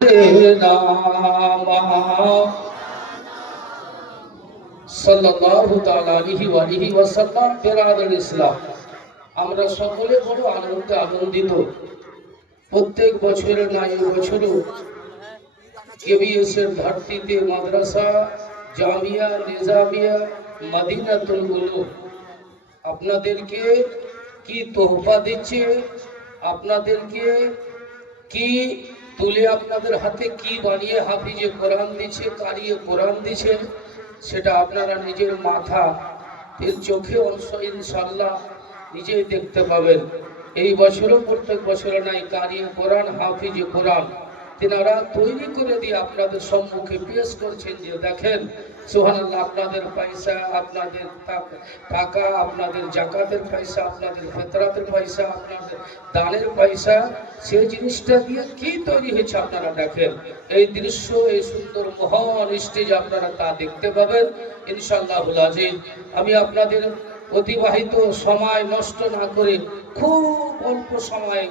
আমরা সকলে বড় আনন্দে আনন্দিত। প্রত্যেক বছরে না এবছরও কেবিএস এর ধারতিতে মাদ্রাসা জামিয়া নিজামিয়া মদিনাতুল উলুম আপনাদেরকে কি তোহফা দিচ্ছে, আপনাদেরকে কি তুলে আপনাদের হাতে কি বানিয়ে হাফিজে কোরআন দিচ্ছে, কারিয়ে কোরআন দিচ্ছে, সেটা আপনারা নিজের মাথা এর চোখে অংশ ইনশাল্লাহ নিজেই দেখতে পাবেন। এই বছরও প্রত্যেক বছরে নাই কারিয়ে কোরআন হাফিজে কোরআন তেনারা তৈরি করে দিয়ে আপনাদের সম্মুখে পেশ করছেন যে দেখেন সুবহানাল্লাহ, আপনাদের পয়সা, আপনাদের টাকা, আপনাদের জাকাতের পয়সা, আপনাদের ফিতরাতের পয়সা, আপনাদের দানের পয়সা, সেই জিনিসটা দিয়ে কি তৈরি হয়েছে আপনারা দেখেন। এই দৃশ্য, এই সুন্দর মহান স্টেজ আপনারা তা দেখতে পাবেন ইনশাআল্লাহুল আজিজ। আমি আপনাদের অতিবাহিত সময় নষ্ট না করে খুব অল্প সময়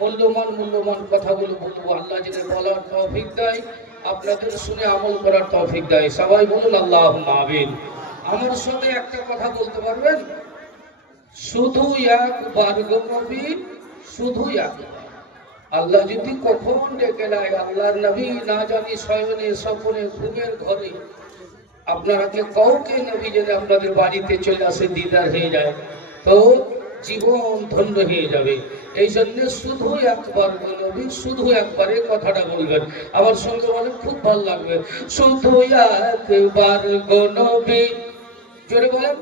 মূল্যবান কথাগুলো বলবো। আল্লাহ যেন বলার তৌফিক দেয়, আপনাদের শুনে আমল করার তৌফিক দেয়। সবাই বলুন আল্লাহুম্মা আমিন। আমার সঙ্গে একটা কথা বলতে পারবেন? শুধু একবার গো নবী, শুধু একবার। আল্লাহ যদি কখন ডেকে নেয়, আল্লাহর নবী না জানি শয়নে স্বপনে ঘুমের ঘরে আপনারাকে কাউকে নবী যদি আপনাদের বাড়িতে চলে আসে, দিদার হয়ে যায়, তো জীবন ধন্য হয়ে যাবে। এই জন্য শুধু একবার নবী, শুধু একবার এই কথাটা বলবেন। আমার সঙ্গে বলেন, খুব ভালো লাগবে। শুধু একবার গো নবী, জোরে বলেন,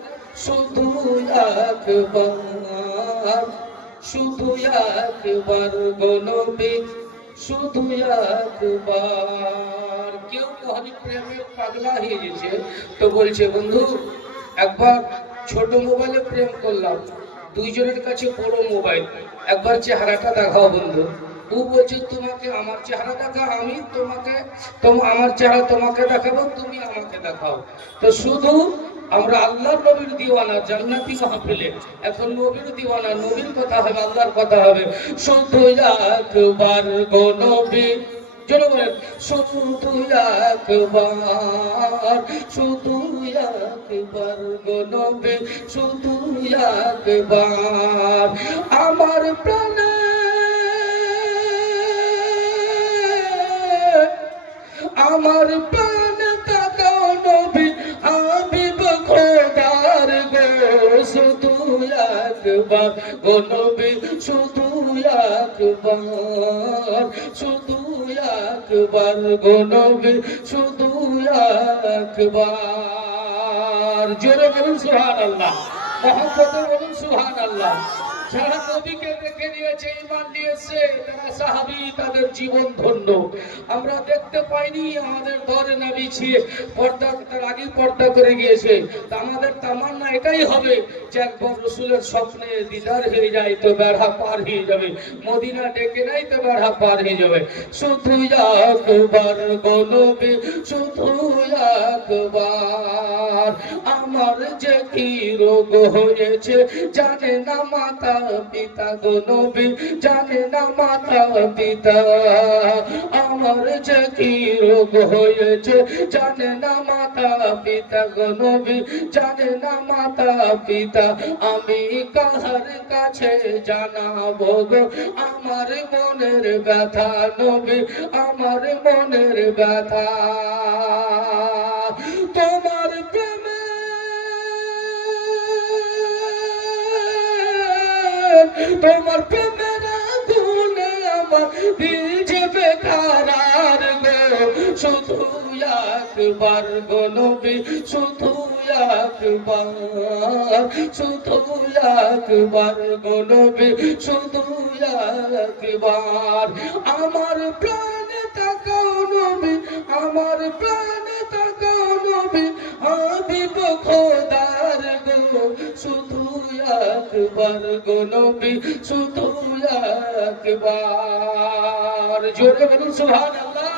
শুধু একবার, শুধু একবার গো নবী, শুধু একবার। কেউ কখনো প্রেমে পাগলা হয়ে গেছে তো বলছে, বন্ধু একবার ছোট মোবাইলে প্রেম করলাম, দুইজনের কাছে বড় মোবাইল, একবার চেহারাটা দেখাও বন্ধু। ও বলছে, তোমাকে আমার চেহারা দেখা, আমি তোমাকে আমার চেহারা তোমাকে দেখাবো, তুমি আমাকে দেখাও। তো শুধু আমরা আল্লাহর নবীর দিওয়ানা, জান্নাতি মাহফিলে এখন নবীর দিওয়ানা, নবীর কথা হবে, আল্লাহর কথা হবে। শুধু একবার গো নবী, জোরে বলেন, শুধু একবার, শুধু একবার গো নবী, শুধু একবার। আমার প্রাণে আমার প্রাণে তাকাও নবী, হাবিব খোদার গো, শুধু একবার গো নবী, শুধু একবার, শুধু একবার গো নবী, শুধু একবার। জোরে বলুন সুবহানাল্লাহ, মহব্বতে বলুন সুবহানাল্লাহ। যারা নবীকে দেখে নিয়েছে, ঈমান নিয়েছে, তারা সাহাবী, তাদের জীবন ধন্য। আমরা দেখতে পাইনি, আমাদের দরে নবী ছিল, পর্দা তার আগে পর্দা করে গিয়েছে। তা আমাদের তামান্না এটাই হবে যে একবার রাসূলের স্বপ্নে দিদার হয়ে যায় তো বেড়া পার হয়ে যাবে, মদিনা ডেকে নাই তো বেড়া পার হয়ে যাবে। শুধু একবার গো নবী, শুধু একবার। আমার যে কি রোগ হয়েছে জানে না মাতা পিতা গো নবী, জানে না মাতা পিতা। আমার যে কি রোগ হয়েছে জানে না মাতা পিতা গো নবী, জানে না মাতা পিতা। আমি কাহার কাছে জানাবো গো আমার মনের ব্যথা নবী, আমার মনের ব্যথা। তোমার প্রেমে, তোমার প্রেমের আগুনে আমার দিল যে বেকারার গো, শুধু একবার গো নবী, শুধু একবার, শুধু একবার গো নবী, শুধু একবার। আমার প্রাণে তাকাও নবী, আমার প্রাণে তাকাও নবী, হাবিব খোদার গো, শুধু একবার গো নবী, শুধু একবার। জোরে বলুন সুবহানাল্লাহ।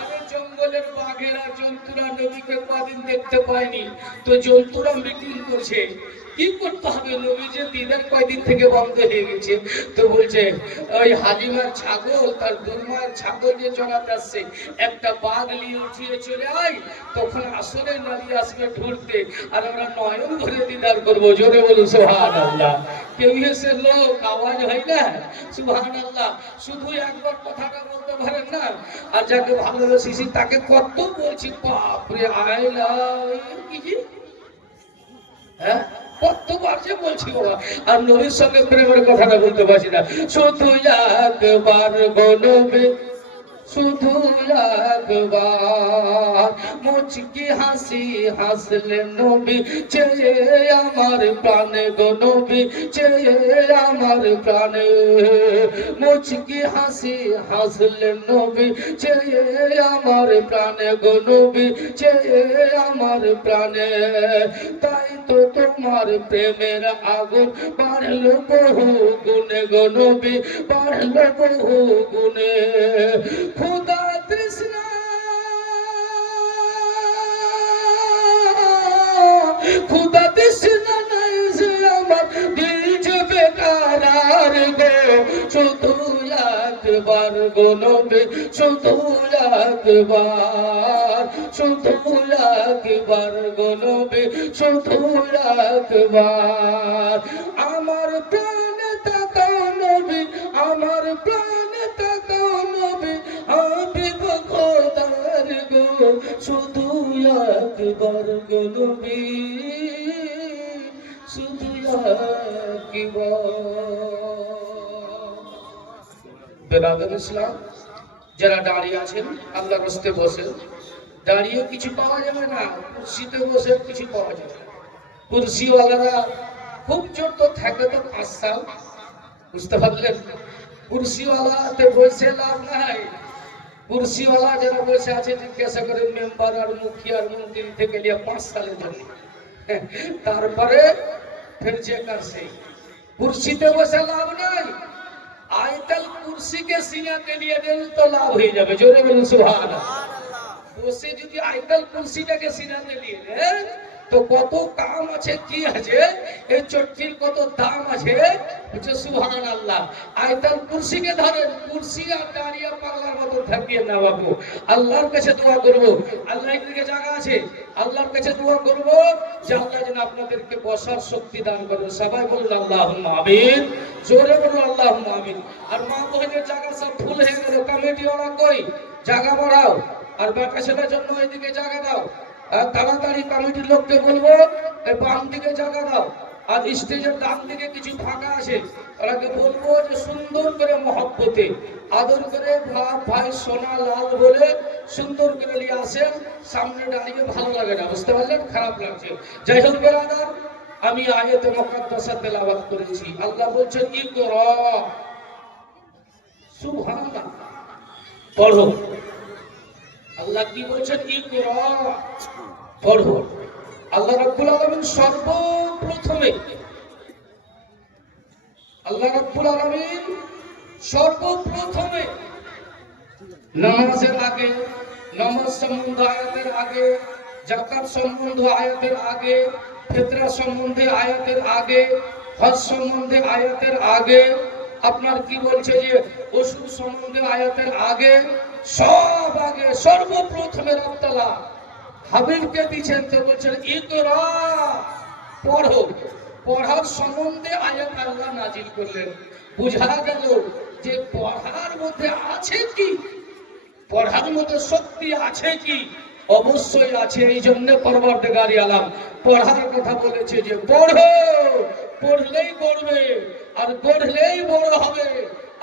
আমি জঙ্গলের বাঘ বাঘেরা জন্তুরা নবীকে কদিন দেখতে পায়নি, তো জন্তুরা মিটিং করছে কি করতে হবে, নবীর দিদার কয়দিন থেকে বন্ধ হয়ে গেছে। তো বলছে ওই হালিমার ছাগল, তার দুর্মার ছাগল যে চড়াতে আসছে, একটা বাঘ নিয়ে উঠিয়ে চলে আয়, তখন আসলে নারী আসবে ঢুলতে, আর আমরা নয়ন ভরে দিদার করবো। জোরে বলুন সুবহানাল্লাহ। কেউ এসে লোক আওয়াজ হয় না, সুবহানাল্লাহ। শুধু একবার কথাটা বলতে পারেন না, আর যাকে ভালোবাসি তাকে কত বলছি, বাপরে আই লাভ কি, হ্যাঁ কতবার যে বলছি বাবা, আর নবীর সঙ্গে প্রেমের কথাটা বলতে পারছি না। শুধু একবার গো নবী, শুধু একবার মুচকি হাসি হাসলেন নবী, চেয়ে আমার প্রাণে গো নবী, চেয়ে আমার প্রাণে। মুচকি হাসি হাসলেন নবী, চেয়ে আমার প্রাণে গো নবী, চেয়ে আমার প্রাণে। তাই তো তোমার প্রেমের আগুন বাড়লো বহু গুণে গো নবী, বাড়লো বহু গুণে। খুদা তৃষ্ণা খুদা তৃষ্ণা নাই যে আমার দিল যে বেকার গো, শুধু একবার গো নবী, শুধু একবার, শুধু একবার গো নবী, শুধু একবার। আমার প্রাণে তাকাও নবী, আমার প্রাণে তাকাও নবী, হাবিব খোদার গো, শুধু একবার গো নবী, শুধু একবার। বেরাদর ইসলাম, যারা দাঁড়িয়ে আছেন আল্লাহর রাস্তায় বসে, দাঁড়িয়ে কিছু পাওয়া যাবে না, কুর্সিতে বসে কিছু পাওয়া যাবে না। কুর্সিওয়ালারা খুব জোর তো থাকে তো 5 সাল, বুঝতে পারলেন? কুর্সিওয়ালাতে বসে লাভ নাই। কুর্সিওয়ালা যারা বসে আছে জিজ্ঞাসা করে মেম্বার আর মুখিয়ার মন্ত্রী থেকে নিয়ে 5 সালের জন্য, তারপরে ফের যে কাছে কুর্সিতে বসে লাভ নাই। আয়তাল কুর্সিকে সিনাতে নিয়ে দেন তো লাভ হয়ে যাবে। জোরে বলুন সুবহানাল্লাহ। বসে যদি আয়তাল কুর্সিটাকে সিনাতে নিয়ে দেন তো কত কাম আছে, কি আছে, এই চটকির কত দাম আছে, বুঝছো? সুবহানাল্লাহ। আয়তাল কুরসিকে ধরেন, কুরসি আর দাঁড়িয়ে পাগলার মতো থাকিয়ে না বাবু। আল্লাহর কাছে দোয়া করব, আল্লাহ এদিকে জায়গা আছে, আল্লাহর কাছে দোয়া করব যে আল্লাহ যেন আপনাদেরকে বসার শক্তি দান করেন। সবাই বলুন আল্লাহুম্মা আমিন, জোরে বলুন আল্লাহুম্মা আমিন। আর মা বোনের জায়গা সব ফুল হয়ে গেল, কমিটি ওরা কই, জায়গা বাড়াও, আর বেটা ছেলের জন্য এদিকে জায়গা দাও। তাড়াতাড়ি কমিটির লোককে বলবো বাম দিকে জায়গা দাও, আর স্টেজের ডান দিকে কিছু ফাঁকা আছে, ওরাকে বলবো যে সুন্দর করে মহব্বতে আদর করে বাপ ভাই সোনা লাল বলে সুন্দর করে নিয়ে আসেন। সামনে দাঁড়িয়ে ভালো লাগে না, বুঝতে পারলেন? খারাপ লাগছে। যাই হোক বেরাদার, আমি আয়াতে মুকাদ্দাসা তেলাওয়াত করেছি। আল্লাহ বলছেন ইকরা, সুবহানাল্লাহ, পড়ো। আল্লাহ কি বলছেন? ইকরা, পড়ো। আল্লাহ রাব্বুল আলামিন সর্বপ্রথমে, আল্লাহ রাব্বুল আলামিন সর্বপ্রথমে নামাজের আগে, নামাজ সম্বন্ধে আয়াতের আগে, যাকাত সম্বন্ধে আয়াতের আগে, ফিতরা সম্বন্ধে আয়াতের আগে, হজ সম্বন্ধে আয়াতের আগে, আপনার কি বলছে যে ওষুধ সম্বন্ধে আয়াতের আগে, সব আগে সর্বপ্রথমে রাব্তালা হাবিবকে দিচ্ছেন। তো বলছেন ইকরা, পড়ো। পড়ার সম্বন্ধে আয়াত আল্লাহ নাজিল করলেন। বুঝা গেল যে পড়ার মধ্যে আছে কি, পড়ার মধ্যে শক্তি আছে কি? অবশ্যই আছে। এই জন্য পরবর্তীকারী আলাম পড়ার কথা বলেছে যে পড়ো, পড়লেই পড়বে, আর পড়লেই বড় হবে,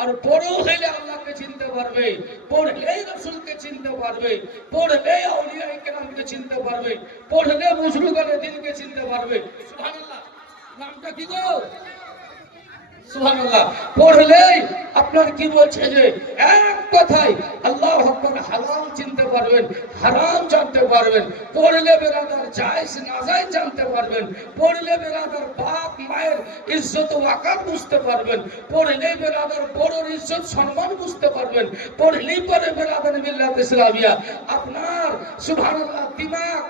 আর বড় হলে আল্লাহকে চিনতে পারবে, পড়লেই রাসূলকে চিনতে পারবে, পড়লেই আউলিয়া কেরামকে চিনতে পারবে, পড়লে বুজুর্গানে দিনকে চিনতে পারবে। সুবহানাল্লাহ। নামটা কি গো? সুবহানাল্লাহ। পড়লেই আপনার কি বলছে যে এক কথায় আল্লাহু আকবার, হালাল চিনতে পারবেন, হারাম জানতে পারবেন। পড়লে বেরাদার জায়েজ নাজায়েজ জানতে পারবেন। পড়লে বেরাদার বাপ মায়ের ইজ্জত ওয়াকার বুঝতে পারবেন। পড়লে বেরাদার বড়র ইজ্জত সম্মান বুঝতে পারবেন। পড়লেই পরে বেরাদার মিল্লাত ইসলামিয়া আপনার সুবহানাল্লাহ, দিমাগ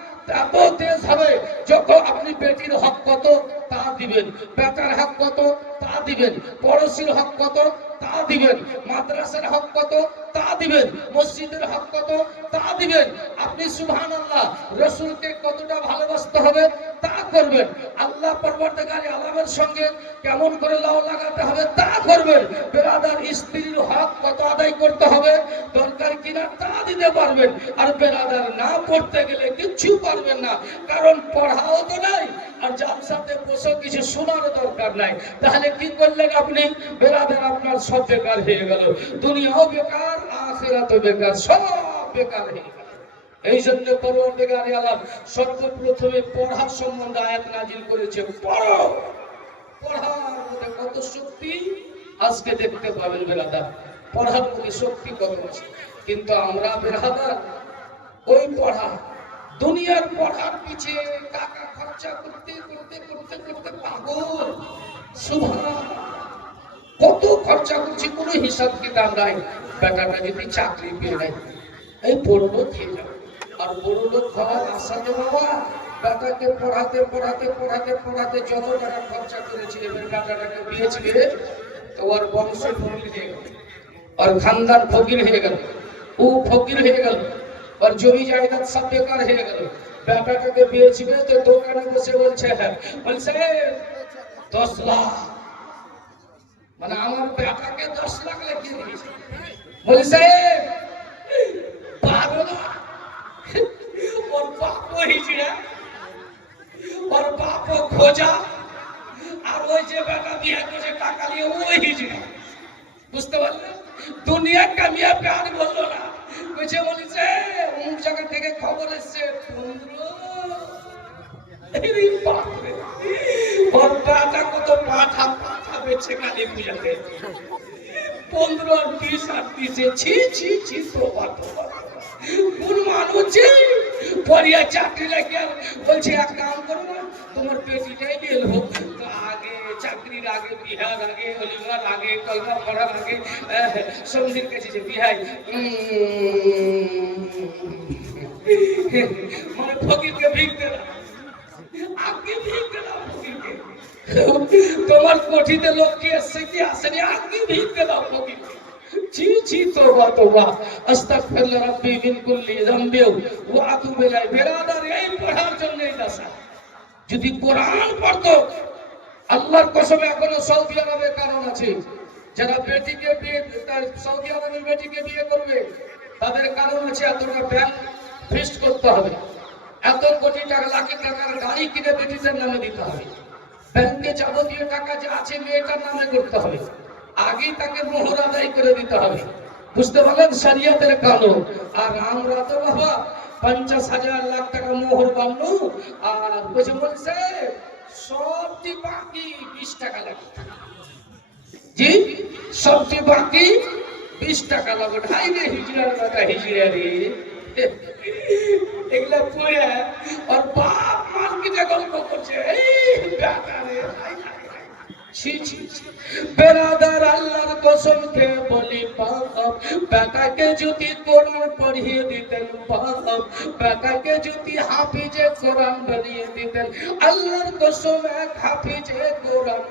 এত তেজ হবে, যখন আপনি বেটির হক কত তা দিবেন, বেটার হক কত তা দিবেন, পড়োশির হক কত তা দিবেন, মাদ্রাসার হক কত তা দিবেন, মসজিদের হক কত তা দিবেন। আপনি সুবহানাল্লাহ রাসূলকে কতটা ভালোবাসতে হবে তা করবেন। আল্লাহ পরবর্তীকারী আলামের সঙ্গে কেমন করে লাও লাগাতে হবে তা করবেন। বেরাদার স্ত্রীর হক কত আদায় করতে হবে, দরকার কিনা তা দিতে পারবেন। আর বেরাদার না পড়তে গেলে কিচ্ছু পারবেন না, কারণ পড়াও তো নাই আর জালসাতে বসে কিছু শোনার দরকার নাই। তাহলে কি করলেন আপনি? বেরাদার আপনার সব বেকার হয়ে গেল, দুনিয়াও বেকার, আখিরাতও বেকার, সব বেকার হয়ে গেল। এই জন্য পরবর্তীকারী আলাম সর্বপ্রথমে পড়ার সম্বন্ধে আয়াত নাজিল করেছে। পড়ো, পড়ার মধ্যে কত শক্তি আজকে দেখতে পাবেন বেরাদার, পড়ার মধ্যে শক্তি কত আছে। কিন্তু আমরা বেরাদার ওই পড়া, দুনিয়ার পড়ার পিছে টাকা খরচা করতে করতে করতে করতে পাগল। সুবহানাল্লাহ, কত খরচা করছি কোনো হিসাব কিতাব নাই। বেটাটা যদি চাকরি পেয়ে নেয়, এই পড়বো খেয়ে যাবে। আর বড় লোক হওয়ার আশাতে বাবা বেটাকে পড়াতে পড়াতে পড়াতে পড়াতে যত টাকা খরচা করেছি, এবার বেটাটাকে বিয়েছিবে তো ওর বংশ ফকির হয়ে গেল, ওর খানদান ফকির হয়ে গেল, ও ফকির হয়ে গেল, ওর জমি জায়গা সব বেকার হয়ে গেল। বেটাটাকে বিয়েছিবে তো দোকানে বসে বলছে, বলছে 10 লাখ, মানে আমার বেটাকে 10 লাখ লাগিয়ে দিয়েছে। বলছে 12 লাখ। ওর বাপও হিজড়া, ওর বাপও খোঁজা, আর ওই যে বেটা বিয়ে করছে টাকা নিয়ে ওই হিজড়া। বুঝতে পারলেন? দুনিয়া কামিয়া প্যার বললো না, বুঝে বলেছে অমুক জায়গা থেকে খবর এসছে 15। ওর বেটা কত পাঠা পাঠা বেছে কালী পূজাতে 15 আর 20 আর 30। ছি ছি ছি, তোবা তোবা, কোন মানুষ পড়িয়া চাকরি লাগিয়ে বলছে এক কাম করো না, তোমার বেটিটাই নিয়ে এলো। আগে চাকরির আগে, বিহার আগে, অলিভার আগে, কলমা পড়ার আগে সন্ধির কাছে যে বিহাই মানে ফকিরকে ভিক দিলাম, আগে ভিক দিলাম ফকিরকে। তোমার কোঠিতে লোক কি এসছে কি আসেনি, আগে ভিক দিলাম ফকিরকে। জি জি, তোবা তোবা, আস্তাগফিরুল্লাহ রাব্বি মিন কুল্লি যামবি ওয়া আতুবু ইলাইহি। বেরাদার এই পড়ার জন্যই দাসা। যদি কোরআন পড়তো, আল্লাহর কসম এখনো সৌদি আরবে কারণ আছে, যারা বেটিকে বিয়ে, সৌদি আরবের বেটিকে বিয়ে করবে তাদের কারণ আছে, এতটা ব্যাংক ফিক্সড করতে হবে, এত কোটি টাকা লাখ টাকার গাড়ি কিনে বেটিদের নামে দিতে হবে, ব্যাংকে যাবতীয় টাকা যা আছে মেয়েটার নামে করতে হবে, আগেই তাকে মোহর আদায় করে দিতে হবে। বুঝতে পারলেন? শরিয়তের কানুন। আর আমরা তো বাবা 50,000 লাখ টাকা মোহর বানলু, আর বুঝে বলছে সবটি বাকি 20 টাকা লাগে। জি, সবটি বাকি 20 টাকা লাগে। হাই রে হিজড়ার কথা, হিজড়া রে এগুলা পড়ে আর বাপ মার্কেটে গল্প করছে, এই বেটা রে। বেরাদার আল্লাহর কসম খেয়ে বলি, বাপ বেটাকে যদি কোরআন পড়িয়ে দিতেন, বাপ বেটাকে যদি হাফিজে কোরআন বানিয়ে দিতেন, আল্লাহর কসম এক হাফিজে কোরআন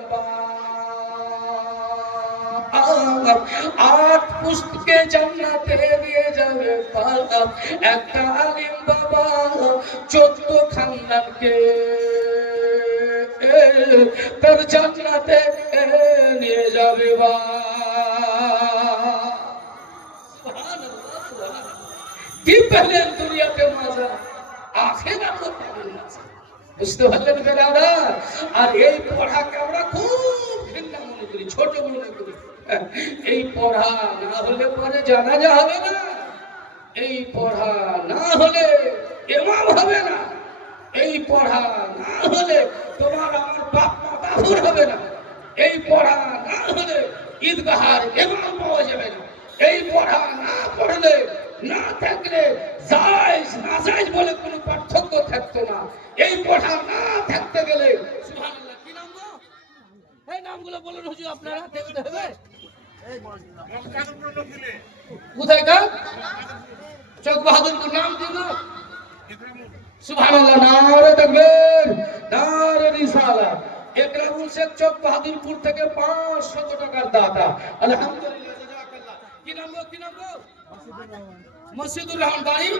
8 পুস্তকে জান্নাতে নিয়ে যাবে বাপ, একটা আলিম বাবা 14 খানদানকে তার জান্নাতে নিয়ে যাবে বা। কি পেলেন দুনিয়াতে মজা, আখিরাতে পাবেন না। বুঝতে পারলেন বেরাদার? আর এই পড়াকে আমরা খুব ঘৃণা মনে করি, ছোট মনে করি। এই পড়া না হলে পরে জানাজা হবে না, এই পড়া না হলে ইমাম হবে না, এই পড়া না হলে তোমার আমার বাপ মা বাবুর হবে না, এই পড়া না হলে ঈদগাহার ইমাম পাওয়া যাবে না, এই পড়া না পড়লে না থাকলে জায়েজ না জায়েজ বলে কোনো পার্থক্য থাকতো না। এই পড়া না থাকতে গেলে সুবহানাল্লাহ, কি নাম গো? এই নামগুলো বলুন হুজুর, আপনারা দেখতে হবে। কোথায় গা? চক বাহাদুর নাম দিন। সুবহানাল্লাহ, নারে তাকবীর, নারে রিসালাত। একরামুল শেখ চক বাহাদুরপুর থেকে 500 টাকার দাতা, আলহামদুলিল্লাহ, জাযাকাল্লাহ। কি নাম গো, কি নাম গো? মসজিদুর রহমান, বাড়ি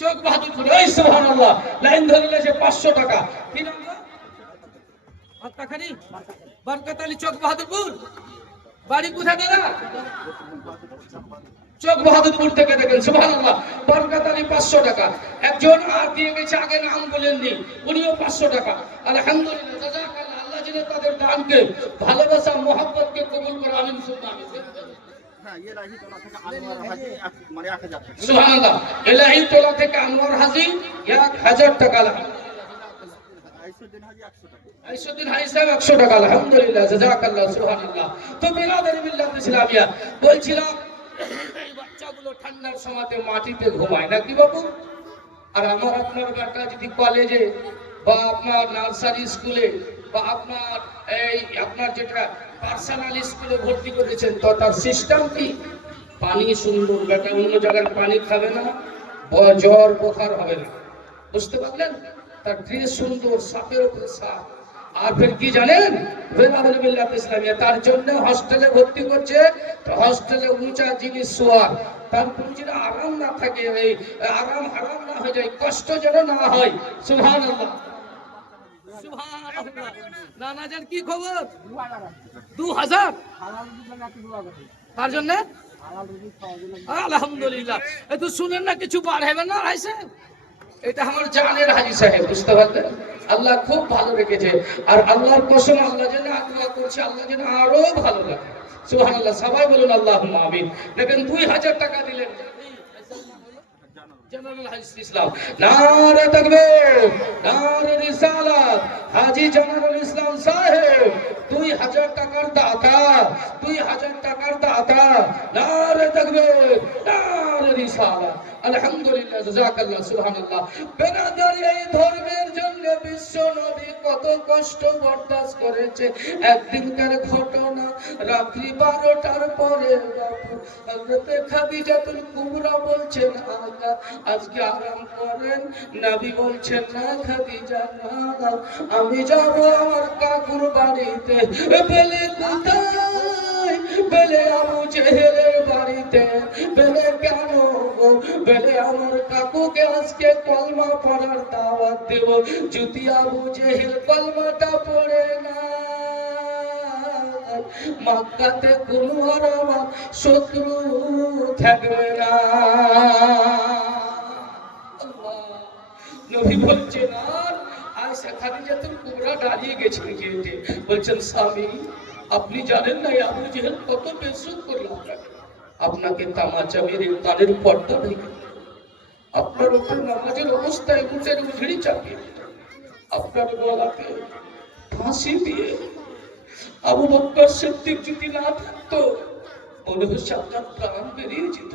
চক বাহাদুরপুর। এই সুবহানাল্লাহ, লাইন ধরলে যে 500 টাকা। কি নাম গো? আত্তাখানি, বরকত আলী, চক বাহাদুরপুর। বাড়ি কোথায় দাদা? চক বাহাদুরপুর থেকে দেখেন, সুবহানাল্লাহ। বরকত আলী 500 টাকা। একজন আর দিয়ে গেছে, আগে নাম বলেননি, উনিও 500 টাকা, আলহামদুলিল্লাহ, জাযাকাল্লাহ। আল্লাহ যেন তাদের দানকে, ভালোবাসা, মহব্বতকে কবুল করে, আমিন সুবহান আমিন। সুবহানাল্লাহ, এলাহি তোলা থেকে আনোয়ার হাজী 1000 টাকা, আইসুদ্দিন হাজি সাহেব 100 টাকা, আলহামদুলিল্লাহ, জাযাকাল্লাহ, সুবহানাল্লাহ। তো বিরাদরি মিল্লাত ইসলামিয়া, বলছিলাম এই বাচ্চাগুলো ঠান্ডার সময়তে মাটিতে ঘুমায় নাকি বাবু? আর আমার আপনার বেটা যদি কলেজে বা আপনার নার্সারি স্কুলে বা আপনার যেটা পার্সোনাল স্কুলে ভর্তি করেছেন, তো তার সিস্টেম কি? পানি সুন্দর, বেটা অন্য জায়গার পানি খাবে না, জ্বর বোখার হবে না, বুঝতে পারলেন? তার ড্রেস সুন্দর, সাপের উপরে সাপ। আর ফের কি জানেন, তার জন্য হস্টেলে ভর্তি করছে। হস্টেলে উঁচা জিনিস শোয়ার, তার কোনো যেন আরাম না থাকে, এই আরাম হারাম না হয়ে যায়, কষ্ট যেন না হয়। সুবহানাল্লাহ, সুবহানাল্লাহ। নানাজান কি খবর? 2000 তার জন্য, আলহামদুলিল্লাহ। একটু শুনেন না, কিছু বাড়াবে না আইসে। এটা আমার জানের হাজী সাহেব, বুঝতে পারলেন? আল্লাহ খুব ভালো রেখেছে। আর আল্লাহর কসম, আল্লাহ যেন দোয়া করছে, আল্লাহ যেন আরো ভালো রাখে। সুবহানাল্লাহ, সবাই বলুন আল্লাহুম্মা আমিন। দেখেন 2000 টাকা দিলেন জেনারেল হাজী ইসলাম, নারে তাকবীর, নারে রিসালাত, হাজী জেনারেল ইসলাম সাহেব 2000 টাকার দাতা, 2000 টাকার দাতা, নারে তাকবীর, নারে রিসালাত, আলহামদুলিল্লাহ, জাযাকাল্লাহ, সুবহানাল্লাহ। বেনাদারি এই ধর্মের জন্য বিশ্ব নবী কত কষ্ট বরদাস্ত করেছে। একদিনকার ঘটনা, রাত্রি 12টার পরে হযরত খাদিজাতুল কুবরা বলছেন, আল্লাহ আজকে আরাম করেন। নবী বলছেন, না খাদিজা, না, আমি যাব আমার কাকুর বাড়িতে। বলে কোথায়? বলে আবু জেহেলের বাড়িতে। বলে কেন? বলে আমার কাকুকে আজকে কলমা পড়ার দাওয়াত দেব। যদি আবু জেহেল কলমাটা পড়ে না, মক্কাতে কোনো আর আমার শত্রু থাকবে না। নবী বলছেন, আর আয়েশা খাদিজাতুল কুবরা দাঁড়িয়ে গেছেন গেটে, বলছেন, স্বামী আপনি জানেন না আবু জেহেল কত বেসুদ করল আপনাকে, তামাচা মেরে কানের পর্দা ভেঙে আপনার উপর নামাজের অবস্থায় উঠের উঠড়ি চাপিয়ে আপনার গলাতে ফাঁসি দিয়ে। আবু বকর সিদ্দিক যদি না থাকতো, মনে হচ্ছে আপনার প্রাণ বেরিয়ে যেত।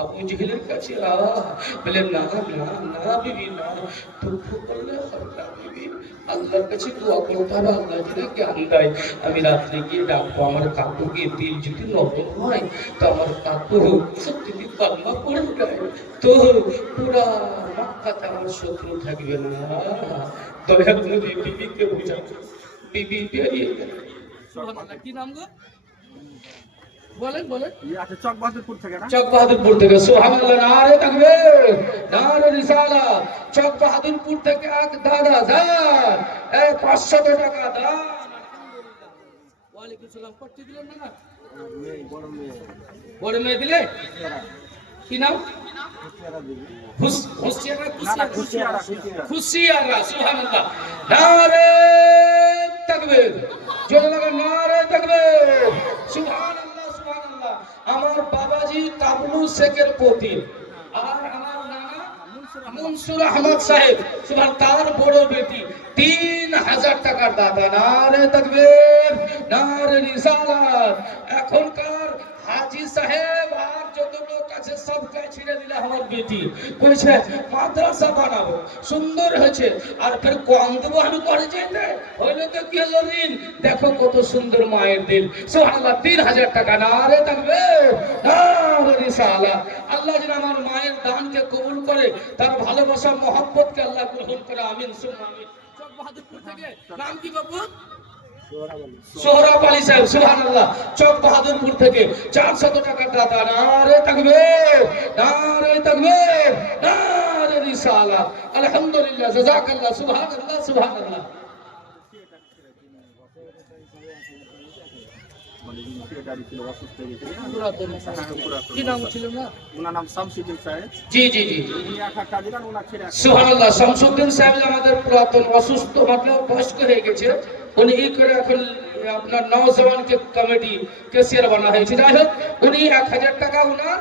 আবু জেহেলের কাছে বলে, না না না বিবি, না, দুঃখ করলে হবে না বিবি, আল্লাহর কাছে দোয়া করতে হবে, আল্লাহ যদি জ্ঞান দেয়। আমি রাত্রে গিয়ে ডাকবো আমার কাকুকে, দিল যদি নরম হয় তো আমার কাকু যদি কান্না করে দেয় তো পুরা মক্কাতে আমার শত্রু থাকবে না। দয়া করে বিবিকে বুঝাবো। বিবি বেরিয়ে গেল। কি নাম গো? বলেন বলেন। চক বাহাদুরপুর থেকে, চক বাহাদুরপুর থেকে, সুবহানাল্লাহ, নারে তাকবীর, নারে রিসালাত। চক বাহাদুরপুর থেকে এক দাদা যান 500 টাকা দান, আলহামদুলিল্লাহ। ওয়ালাইকুম সালাম। কত দিলেন না? বড় মেয়ে দিলে? কি নাম? খুশিয়ারা, সুবহানাল্লাহ, নারে তাকবীর, জোরে লাগা নারে তাকবীর, সুবহানাল্লাহ, সুবহানাল্লাহ। আমার বাবাজি কাবলু শেখের পতি, আর আমার নানা মনসুর আহমদ সাহেব, সুবহান, তার বড় বেটি 3000 টাকার দাতা, নারে তাকবীর, নারে রিসালাত। এখনকার হাজী সাহেব আর যত লোক আছে সবকে ছেড়ে দিলে আমার বেটি কইছে মাদ্রাসা বানাবো সুন্দর হয়েছে আর ফের কম দেবো আমি করে চাইতে হইলে তো কি হলো ঋণ দেখো কত সুন্দর মায়ের দিল সুবহানাল্লাহ 3000 টাকা নারে তাকবীর নারে রিসালাহ আল্লাহ যেন আমার মায়ের দানকে কবুল করে তার ভালোবাসা মহব্বতকে আল্লাহ গ্রহণ করে আমিন সুম্মা আমিন চক বাহাদুরপুর থেকে নাম কি বাবু সোহরাব আলী সাহেব সুবহানাল্লাহ চক বাহাদুরপুর থেকে 400 টাকা দাতা নারে তাকবীর নারে রিসালাহ আলহামদুলিল্লাহ জাযাকাল্লাহ সুবহানাল্লাহ সুবহানাল্লাহ কি নাম ছিল না ওনার নাম শামসুদ্দিন সাহেব জি জি জি সুবহানাল্লাহ শামসুদ্দিন সাহেব আমাদের পুরাতন অসুস্থ মতলব বয়স্ক হয়ে গেছে উনি এই করে এখন আপনার নওজওয়ানকে কমিটি কেসিয়ার বানা হয়েছে যাই হোক উনি 1000 টাকা ওনার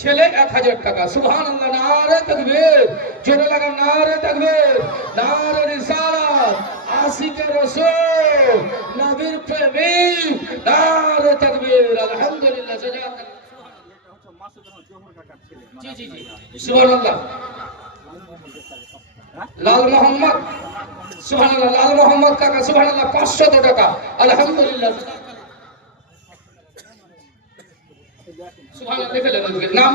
ছেলে 1000 টাকা সুবহানাল্লাহ নারে তাকবীর জোরে লাগা নারে তাকবীর নারে রিসালাত আশিকে রাসূল নবীর প্রেমিক নারে তাকবীর আলহামদুলিল্লাহ জাযাকাল্লাহ জি জি জি সুবহানাল্লাহ লাল মোহাম্মদ সুবহানাল্লাহ লাল মোহাম্মদ কাকা সুবহানাল্লাহ 500 টাকা আলহামদুলিল্লাহ সুবহানাল্লাহ দেখে নেন নাম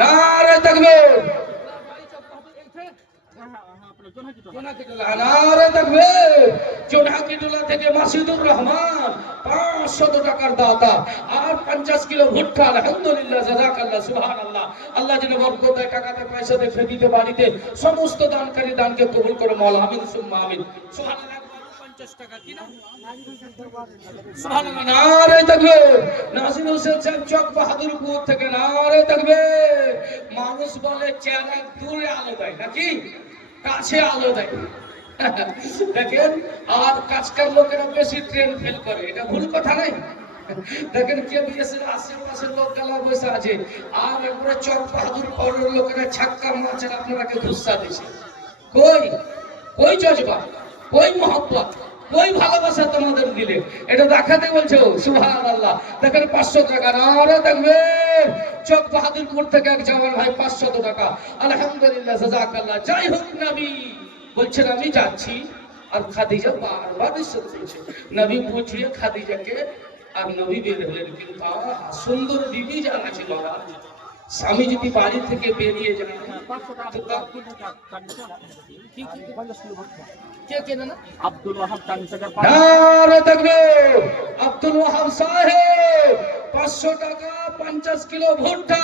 নারে তাকবীর নারে তাকবীর জোনাকিটোলা থেকে মাসুদুর রহমান 500 টাকার দাতা আর 50 কিলো ভুট্টা আলহামদুলিল্লাহ জাযাকাল্লাহ সুবহানাল্লাহ আল্লাহ যেন বরকত দেয় টাকাতে পয়সাতে খেদিতে বাড়িতে সমস্ত দানকারী দানকে কবুল করে মাওলা আমিন সুম্মা আমিন সুবহানাল্লাহ 50 টাকা কি না সুবহানাল্লাহ নারে তাকবীর নাজির হোসেন সাহেব চক বাহাদুরপুর থেকে নারে তাকবীর মানুষ বলে চেহারা দূরে আলো দেয় নাকি কাছে আলো দেয় দেখেন আর কাজকার লোকেরা বেশি ট্রেন ফেল করে এটা ভুল কথা নাই দেখেন কে বিএসের আশেপাশের লোক গালা বসে আছে আর একবারে চক বাহাদুর পাউডার লোকেরা ছাক্কা মারছেন আপনারাকে ঘুষা দিছে কই কই জজবা কই মহব্বত কই ভালোবাসা তোমাদের দিলে এটা দেখাতে বলছো সুবহানাল্লাহ দেখেন 500 টাকা নারে তাকবীর চক বাহাদুরপুর থেকে এক জওয়ান ভাই 500 টাকা আলহামদুলিল্লাহ জাযাকাল্লাহ যাই হোক নবী বলছেন আমি যাচ্ছি আর খাদিজা বারবার ইরশাদ করেছে নবী বুঝিয়ে খাদিজাকে আর নবী বের হলেন কিন্তু সুন্দর বিবি জানা ছিল স্বামী যদি বাড়ি থেকে বেরিয়ে যায় আব্দুল ওয়াহাব সাহেব 500 টাকা 50 কিলো ভুট্টা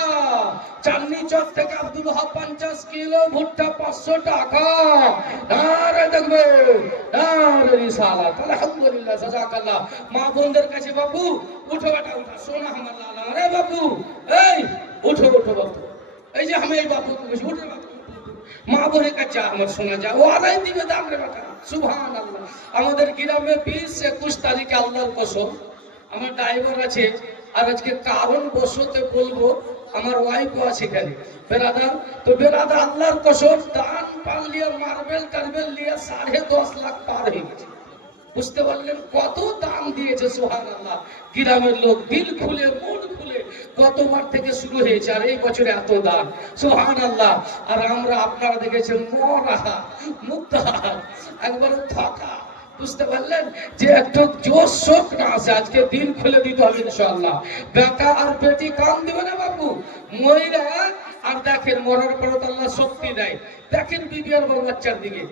চাঁদনী চক থেকে আব্দুল ওয়াহাব 50 কিলো ভুট্টা 500 টাকা নারে তাকবীর নারে রিসালাত আলহামদুলিল্লাহ জাযাকাল্লাহ মা বোনদের কাছে বাবু উঠো বেটা উঠো সোনা আমার লালা রে বাবু এই উঠো উঠো বাবু এই যে আমি এই বাবু উঠো বাবু মা বোনের কাছে আমার শোনা যায় ওরাই দিবে দাম রে বেটা সুবহানাল্লাহ আমাদের গ্রামে 20-21 তারিখে আল্লাহর কসম আমার ড্রাইভার আছে আর আজকে কারণ বসতে বলবো আমার ওয়াইফও আছে এখানে বেরাদার তো বেরাদার আল্লাহর কসম দান পাল লিয়ে মার্বেল টার্বেল লিয়ে 10.5 লাখ পার হয়ে গেছে বুঝতে পারলেন কত দান দিয়েছে সুবহানাল্লাহ গ্রামের লোক দিল খুলে মন খুলে গতবার থেকে শুরু হয়েছে আর এই বছরে এত দান সুবহানাল্লাহ আর আমরা আপনারা দেখেছেন মরা মুক্তা একবারে থাকা বুঝতে পারলেন যে একটু জোশ শোক না আছে আজকে দিন খুলে দিতে হবে ইনশাআল্লাহ বেটা আর বেটি কাম দিবে না বাবু মহিলা আর দেখেন মরার পর আল্লাহ শক্তি দেয় দেখেন বিবি আর বাচ্চার দিকে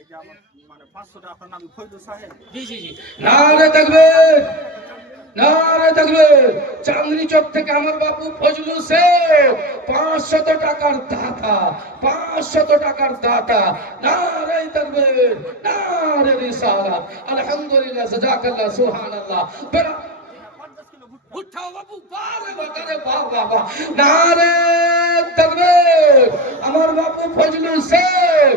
এই যে আমার মানে 500 টাকা নাম ফয়দুল সাহেব জি জি জি নারে তাকবীর নারে তাকবীর চাঁদনী চক থেকে আমার বাবু ফজলুল শেখ 500 টাকার দাতা 500 টাকার দাতা নারে তাকবীর নারে রিসালাত আলহামদুলিল্লাহ জাযাকাল্লাহ সুবহানাল্লাহ উঠাও বাবু বারে বারে বাবা নারে তাকবীর আমার বাবু ফজলুল শেখ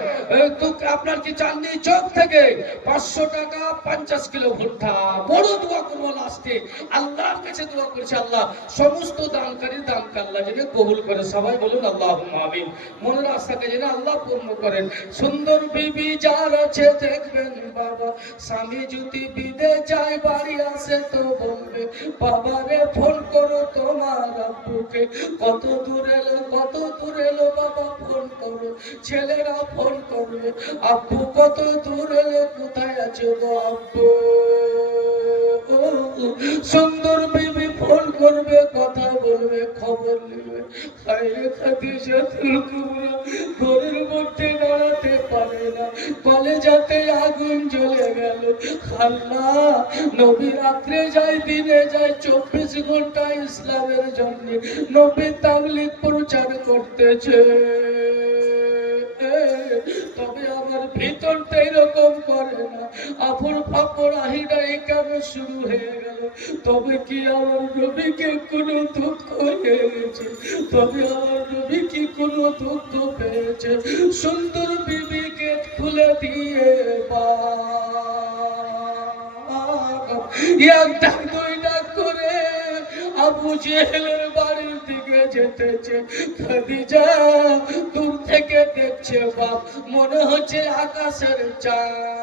তো আপনার কি চাননি চোখ থেকে 500 টাকা 50 কিলো ভুট্টা, বড় দোয়া করবো লাস্টে, আল্লাহর কাছে দোয়া করছি আল্লাহ সমস্ত দানকারী দানকে আল্লাহ যেন কবুল করে। সবাই বলুন আল্লাহুম্মা আমিন। মনের আশাকে যেন আল্লাহ পূর্ণ করেন। সুন্দর বিবি যার আছে দেখবেন বাবা, স্বামী যদি বিদে যায় বাড়ি আসে তো বলবে বাবারে ফোন করো তোমার আব্বুকে, কত দূর এলো বাবা ফোন করো। ছেলেরা ফোন করবে আব্বু কত দূর এলো, কোথায় আছো গো আব্বু। সুন্দর বিবি ফোন করবে, কথা বলবে, খবর নেবে। খায়রে খাদিজাতুল কুবরা ঘরের মধ্যে দাঁড়াতে পারে না, কলেজাতে আগুন জ্বলে গেল। আল্লাহ নবী রাত্রে যায় দিনে যায়, 24 ঘন্টা ইসলামের জন্য নবী তাবলীগ প্রচার করতেছে। তবে আমার ভিতরটা এরকম করে না, আফর ফাফর আহিডাই কেন শুরু হয়ে গেল। তবে কি আমার নবীকে কোনো দুঃখ হয়েছে, তবে আমার নবী কি কোনো দুঃখ পেয়েছে। সুন্দর বিবিকে খুলে দিয়ে এক ডাক দুই ডাক করে আবু জেহেলের বাড়ির দিকে যেতেছে। খাদিজা দূর থেকে দেখছে বাপ, মনে হচ্ছে আকাশের চাঁদ।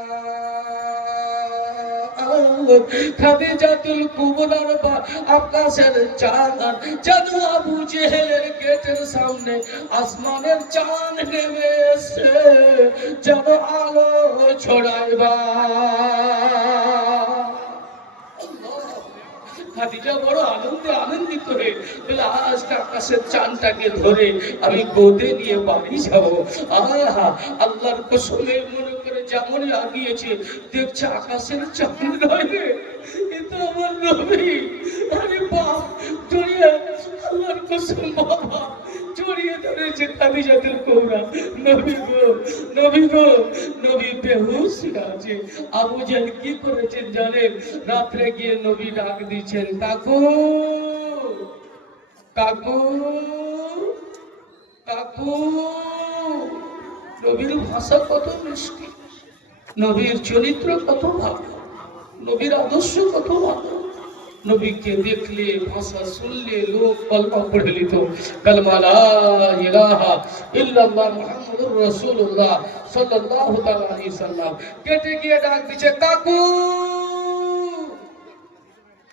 খাদিজাতুল কুবরার বাপ আকাশের চাঁদ, যেন আবু জেহেলের গেটের সামনে আসমানের চাঁদ নেমে এসে যেন আলো ছড়াইবা। খাদিজা বড় আনন্দিত হয়ে বলে আজকে আকাশের চাঁদটাকে ধরে আমি গোদে নিয়ে বাড়ি যাবো। আহা আল্লাহর কসমে মনে করে যেমনই আগিয়েছে দেখছে আকাশের চাঁদ নয় রে, এ তো আমার নবী। আরে বাপ জড়িয়ে আল্লাহর কসম বাবা জড়িয়ে ধরেছে খাদিজাতুল কুবরা। নবী গো নবী বেহুশ আছে। আবু জেহেল কি করেছেন জানেন? রাত্রে গিয়ে নবী ডাক দিচ্ছেন, কাকু কাকু কাকু। নবীর ভাষা কত মিষ্টি, নবীর চরিত্র কত ভালো, নবীর আদর্শ কত ভালো। নবীকে দেখলে ভাষা শুনলে লোক কলমা পড়ে নিত। কালমা লা ইলাহা ইল্লাল্লাহ মুহাম্মাদুর রাসূলুল্লাহ সাল্লাল্লাহু তাআলা আলাইহি সাল্লাম। কেটে গিয়ে ডাক দিছে, কাকু।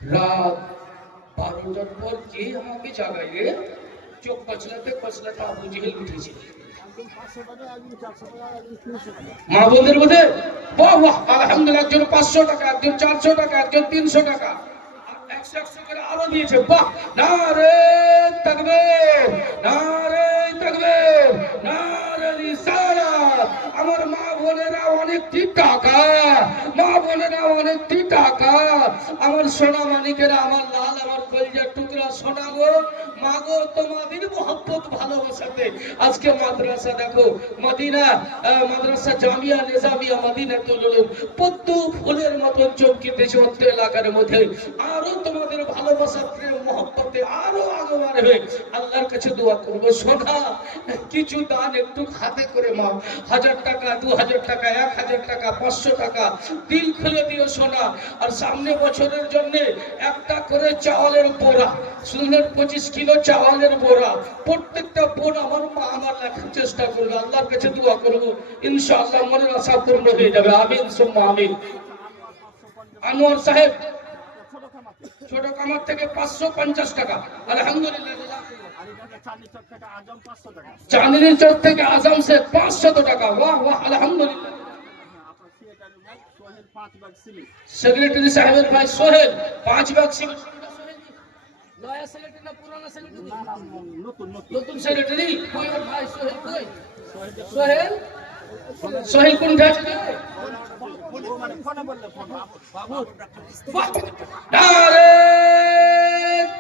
রাত 12টার পর কে আমাকে জাগায় রে? চোখ কচলাতে কচলাতে আবু জেহেল উঠেছে। মা বোনদের মধ্যে বাহ বাহ আলহামদুলিল্লাহ, একজন 500 টাকা, একজন 400 টাকা, একজন 300 টাকা, 100 করে আরো দিয়েছে। বাহ, নারে তাকবীর, নারে তাকবীর, নারে রিসালাত। আমার মা বোনেরা অনেকটি টাকা, মা বোনেরা অনেকটি টাকা। আমার সোনা মানিকেরা, আমার লাল, আমার কলিজার টুকরা সোনা গো, মা গো, তোমাদের মহব্বত ভালোবাসাতে আজকে মাদ্রাসা দেখো, মদিনা মাদ্রাসা জামিয়া নিজামিয়া মদিনাতুল উলুম পদ্ম ফুলের মতো চমকিতেছে অত্র এলাকার মধ্যে। আরো তোমাদের ভালোবাসা প্রেম মহব্বতে আরো আগমন হবে। আল্লাহর কাছে দোয়া করবো, সোনা কিছু দান একটু হাতে করে মা, 1000 টাকা, 2000 টাকা, 1000 টাকা, 500 টাকা দিল খুলে দিও সোনা। আর সামনে বছরের জন্য একটা করে চাওয়ালের বোরা, শুনলেন 25 কিলো চাওয়ালের বোরা, প্রত্যেকটা বোন আমার মা আমার লেখার চেষ্টা করবে। আল্লাহর কাছে দোয়া করবো, ইনশাআল্লাহ মনের আশা পূর্ণ হয়ে যাবে। আমিন সুম্মা আমিন। আনোয়ার সাহেব ছোট কামার থেকে 550 টাকা, আলহামদুলিল্লাহ। চাঁদনী চক থেকে আজম সে 500 টাকা, বাহ বাহ আলহামদুলিল্লাহ। সেক্রেটারি সাহেবের ভাই সোহেল 5 ভাগ সিমেন্ট। নয়া সেক্রেটারি না পুরানা সেক্রেটারি? নতুন সেক্রেটারি। কই ওর ভাই সোহেল? কই সোহেল? সোহেল কোনটা আছে? নারে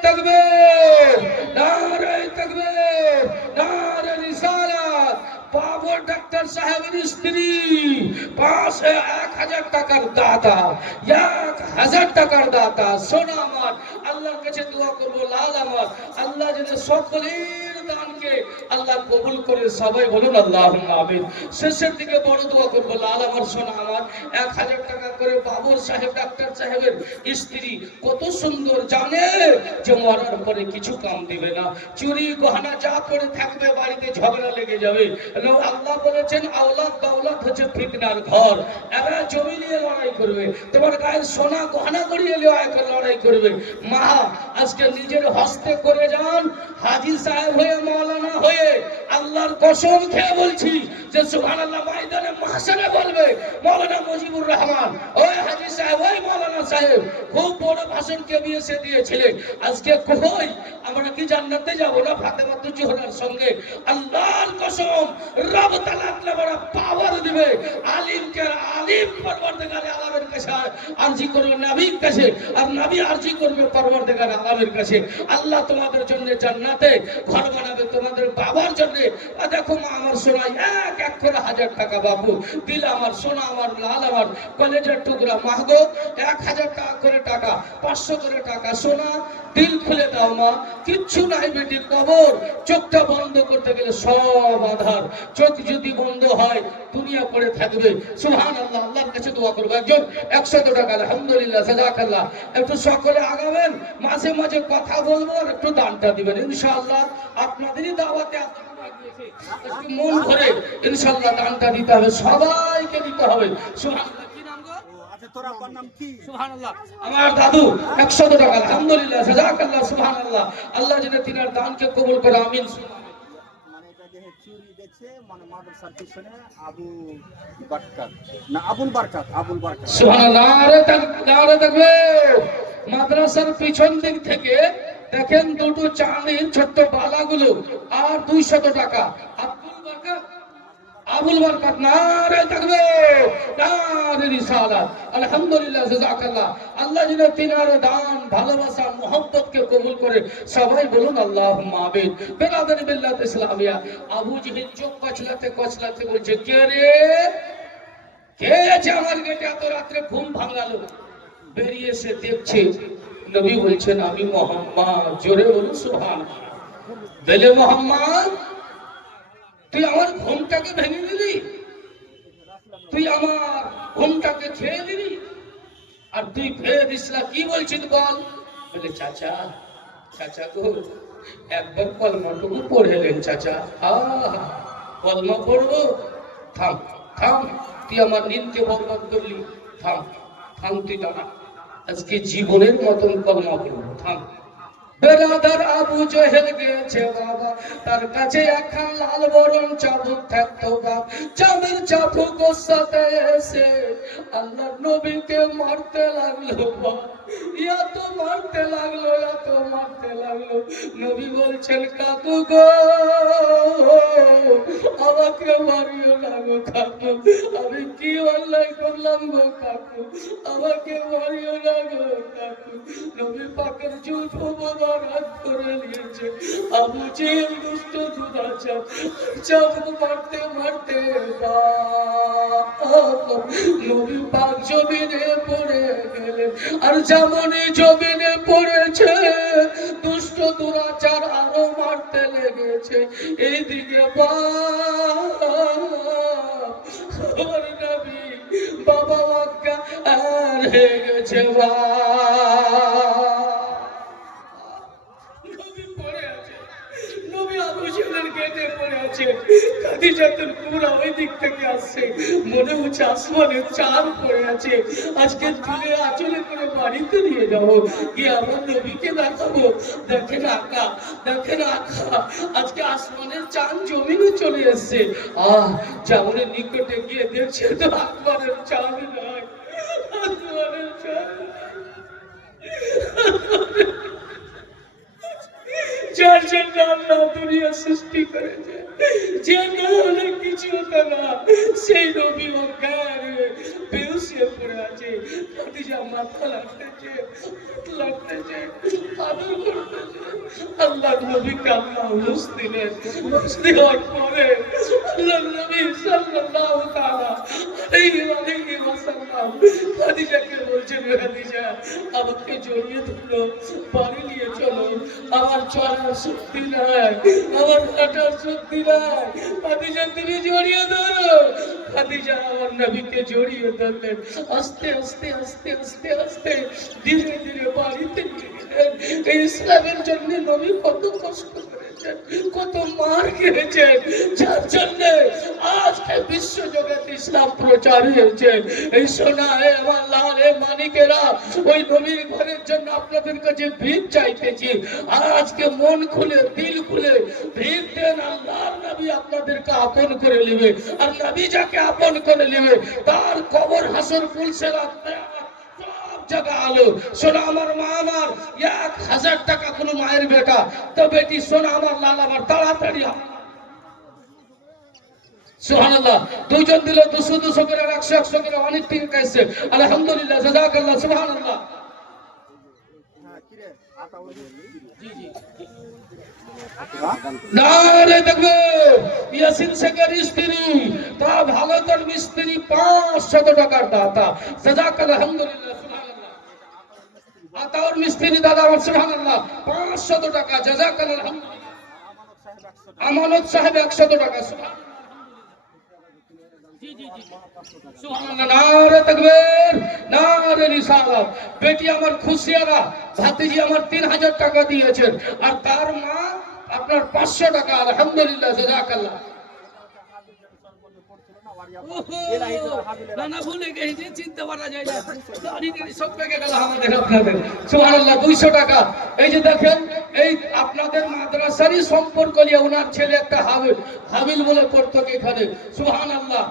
তাকবীর, নারে তাকবীর, নারে রিসালাত। বাবর ডাক্তার সাহেবের স্ত্রী 1000 টাকার দাতা, 1000 টাকার দাতা। সোনা আমার, আল্লাহর কাছে দোয়া করবো লাল আমার, আল্লাহ যেন সকলের দানকে আল্লাহ কবুল করে সবাই বলুন আল্লাহুম্মা আমিন। শেষের দিকে বড় দোয়া করবো, লাল আমার সোনা আমার 1000 টাকা করে বাবুর সাহেব ডাক্তার সাহেবের স্ত্রী কত সুন্দর জানে যে মরার পরে কিছু কাম দিবে না, চুরি গহনা যা করে থাকবে বাড়িতে ঝগড়া লেগে যাবে। আল্লাহ বলেছেন আওলাদ দাওলাত হচ্ছে ফিতনার ঘর, এরা জমি নিয়ে লড়াই করবে, তোমার গায়ে সোনা গহনা করিয়ে লড়াই করবে। মা আজকে নিজের হস্তে করে যান, হাজী সাহেব হয়ে মাওলানা হয়ে আল্লাহর কসম খেয়ে বলছি যে সুবহানাল্লাহ ময়দানে মাহশারে বলবে মাওলানা মুজিবুর রহমান ওই হাজী সাহেব ওই মাওলানা সাহেব খুব বড় ভাষণ কে দিয়েছে দিয়েছিলেন, আজকে কই আমরা কি জান্নাতে যাব না ফাতেমাতুল জোহরার সঙ্গে? আল্লাহর কসম রব তাআলা আপনাকে বড় পাওয়ার দিবে, আলিমকে আলিম পরওয়ারদিগার আলমের কাছে আরজি করবে নবীর কাছে, আর নবী আরজি করবে পরওয়ারদিগার আলমের কাছে। আল্লাহ তোমাদের জন্য জান্নাতে ঘর বানাবে, তোমাদের বাবার জন্য। দেখো মা আমার সোনাই এক এক করে 1000 টাকা বাবু দিল, আমার সোনা আমার লাল আমার কলেজের টুকরা মাহগো 1000 টাকা করে টাকা 500 করে টাকা সোনা দিল খুলে দাও মা, কিচ্ছু নাই বেটি, কবর চোখটা বন্ধ করতে গেলে সব আধার, চোখ যদি বন্ধ হয় দুনিয়া পড়ে থাকবে। সুবহানাল্লাহ, আল্লাহর কাছে দোয়া করব একজন 100 টাকা আলহামদুলিল্লাহ জাযাকাল্লাহ। একটু সকলে আগাবেন, মাঝে মাঝে কথা বলবো আর একটু দানটা দিবেন ইনশাআল্লাহ। আপনাদেরই দাওয়াতে মন ভরে ইনশাআল্লাহ দানটা দিতে হবে, সবাইকে দিতে হবে। সুবহানাল্লাহ। কি নাম গো? আচ্ছা তোর আপনার নাম কি? সুবহানাল্লাহ। আমার দাদু 100 টাকা আলহামদুলিল্লাহ জাযাকাল্লাহ সুবহানাল্লাহ। আল্লাহ যেন তিনার দানকে কবুল করে আমিন। মানে এটা যে চুরি দেখছে মানে মাদ্রাসার পিছনে আবুল বারকাত না আবুল বারকাত সুবহানাল্লাহ। নারে তাকবীর। মাদ্রাসার পিছন দিক থেকে দেখেন দুটো চাঁদির ছোট্ট বালাগুলো আর 200 টাকা আবুল বারকাত নারে তাকবীর নারে রিসালাত আলহামদুলিল্লাহ জাযাকাল্লাহ। আল্লাহ যেন তিনার দান ভালোবাসা মোহাম্মতকে কবুল করে সবাই বলুন আল্লাহুম্মা আমিন। বেরাদারি বিল্লাহ ইসলামিয়া আবু জিহিল চোখ কচলাতে বলছে কে রে, কে আছে আমার গেটে এত রাত্রে ঘুম ভাঙালো? বেরিয়ে এসে দেখছে নবী বলছেন আমি মুহাম্মদ। জোরে বলুন সুবহানাল্লাহ। বলে মুহাম্মদ তুই আমার ঘুমটাকে ভেঙে দিলি, তুই আমার ঘুমটাকে খেয়ে দিলি, আর তুই খেয়ে দিস না, কি বলছিস বল? বলে চাচা গো একবার কলমাটুকু পড়েলেন চাচা। কলমা পড়বো? থাম তুই আমার নিনকে বরবাদ করলি, থাম তুই দাঁড়া, আজকে জীবনের মতন কলমা পড়বো, থাম। বেরাদার আবু জহেল গেছে বাবা, তার কাছে একখান লাল বরণ চাবুক থাকতো বাপ, চাঁদের চাবুক গোসাতে এসে আল্লাহর নবীকে মারতে লাগলো বাপ, এত মারতে লাগলো নবী বলছেন কাকু গো আমাকে মারিও না গো কাকু, আমি কি অন্যায় করলাম গো কাকু, আমাকে মারিও না গো কাকু। নবী পাকের জুত হাত করে নিয়েছে, আবু জেহেল দুষ্ট দুরাচার চাবুক মারতে নবী পাক জমিনে পড়ে গেলেন, আর যেমনই জমিনে পড়েছে দুষ্ট দুরাচার আরো মারতে লেগেছে। এইদিকে নবী বাবা আজ্ঞা আর হয়ে গেছে মনে হচ্ছে আসমানের চাঁদ পড়ে আছে, আজকে তুলে আঁচলে করে বাড়িতে নিয়ে যাবো, গিয়ে আমার নবীকে দেখাবো দেখেন আকা আজকে আসমানের চাঁদ জমিনে চলে এসছে। যেমনের নিকটে গিয়ে দেখছে তো আসমানের চাঁদ নয়, আসমানের চাঁদ যার জন্য আল্লাহ দুনিয়া সৃষ্টি করেছে, যে না হলে কিছু হতো না, সেই নবী অজ্ঞান বেহুশে পড়ে আছে। খাদিজা মাথা লাগতেছে আদর করতেছে, আল্লাহ নবীকে আল্লাহ হুঁশ দিলেন। হুঁশ দেওয়ার পরে আল্লাহ নবী সাল্লাল্লাহু তাআলা আলাইহি ওয়াসাল্লাম খাদিজাকে বলছেন খাদিজা আমাকে জড়িয়ে ধরো, বাড়ি নিয়ে চলো, আমার চড়া শক্তি নাই, আমার হাঁটার শক্তি নাই। খাদিজা তুমি জড়িয়ে ধরো। খাদিজা আমার নবীকে জড়িয়ে ধরলেন। আস্তে আস্তে আস্তে আস্তে আস্তে ধীরে ধীরে বাড়িতে নিয়ে গেলেন। এই ইসলামের জন্য নবী কত কষ্ট করেছেন, কত মার খেয়েছেন, যার জন্য আজকে বিশ্ব জগতে ইসলাম প্রচার হয়েছে। এই সোনা আমার লাল মানিকেরা, ওই নবীর ঘরের জন্য আপনাদের কাছে ভিড় চাইতেছি। আর আজকে মন খুলে দিল খুলে ভিড় দেন। আল্লাহর নবী আপনাদেরকে আপন করে নেবে। আর নবী যাকে আপন করে নেবে তার কবর হাসর ফুলসেরাত জায়গা আলো। সোনা আমার মা আমার 1000 টাকা কোনো মায়ের বেটা তো বেটি, সোনা আমার লাল আমার তাড়াতাড়ি সুবহানাল্লাহ। দুইজন দিল 200 200 করে, 100 100 করে, অনেক টাকা কাছে। আলহামদুলিল্লাহ, জাযাকাল্লাহ, সুবহানাল্লাহ। জি জি নারে তাকবীর। ইয়াসিন শেখের স্ত্রী তা ভালো তোর মিস্ত্রি 500 টাকার দাতা, জাযাকাল্লাহ, আলহামদুলিল্লাহ, সুবহানাল্লাহ। আতাউর মিস্ত্রি দাদা আমার সুবহানাল্লাহ 500 টাকা, জাযাকাল্লাহ, আলহামদুলিল্লাহ। আমানত সাহেব 100 টাকা, সুবহানাল্লাহ। জি জি জি সুবহানাল্লাহ, নারে তাকবীর, নারে রিসালাত। বেটি আমার খুশিয়ারা ভাতিজি আমার 3000 টাকা দিয়েছেন, আর তার মা আপনার 500 টাকা, আলহামদুলিল্লাহ, জাযাকাল্লাহ। নানা ভুলে গেছি, চিনতে পারা যায় না, সব পেকে গেল আমাদের আপনাদের। সুবহানাল্লাহ, 200 টাকা। এই যে দেখেন, এই আপনাদের মাদ্রাসারই সম্পর্ক নিয়ে ওনার ছেলে একটা হাবিল বলে পড়তো এখানে, সুবহানাল্লাহ।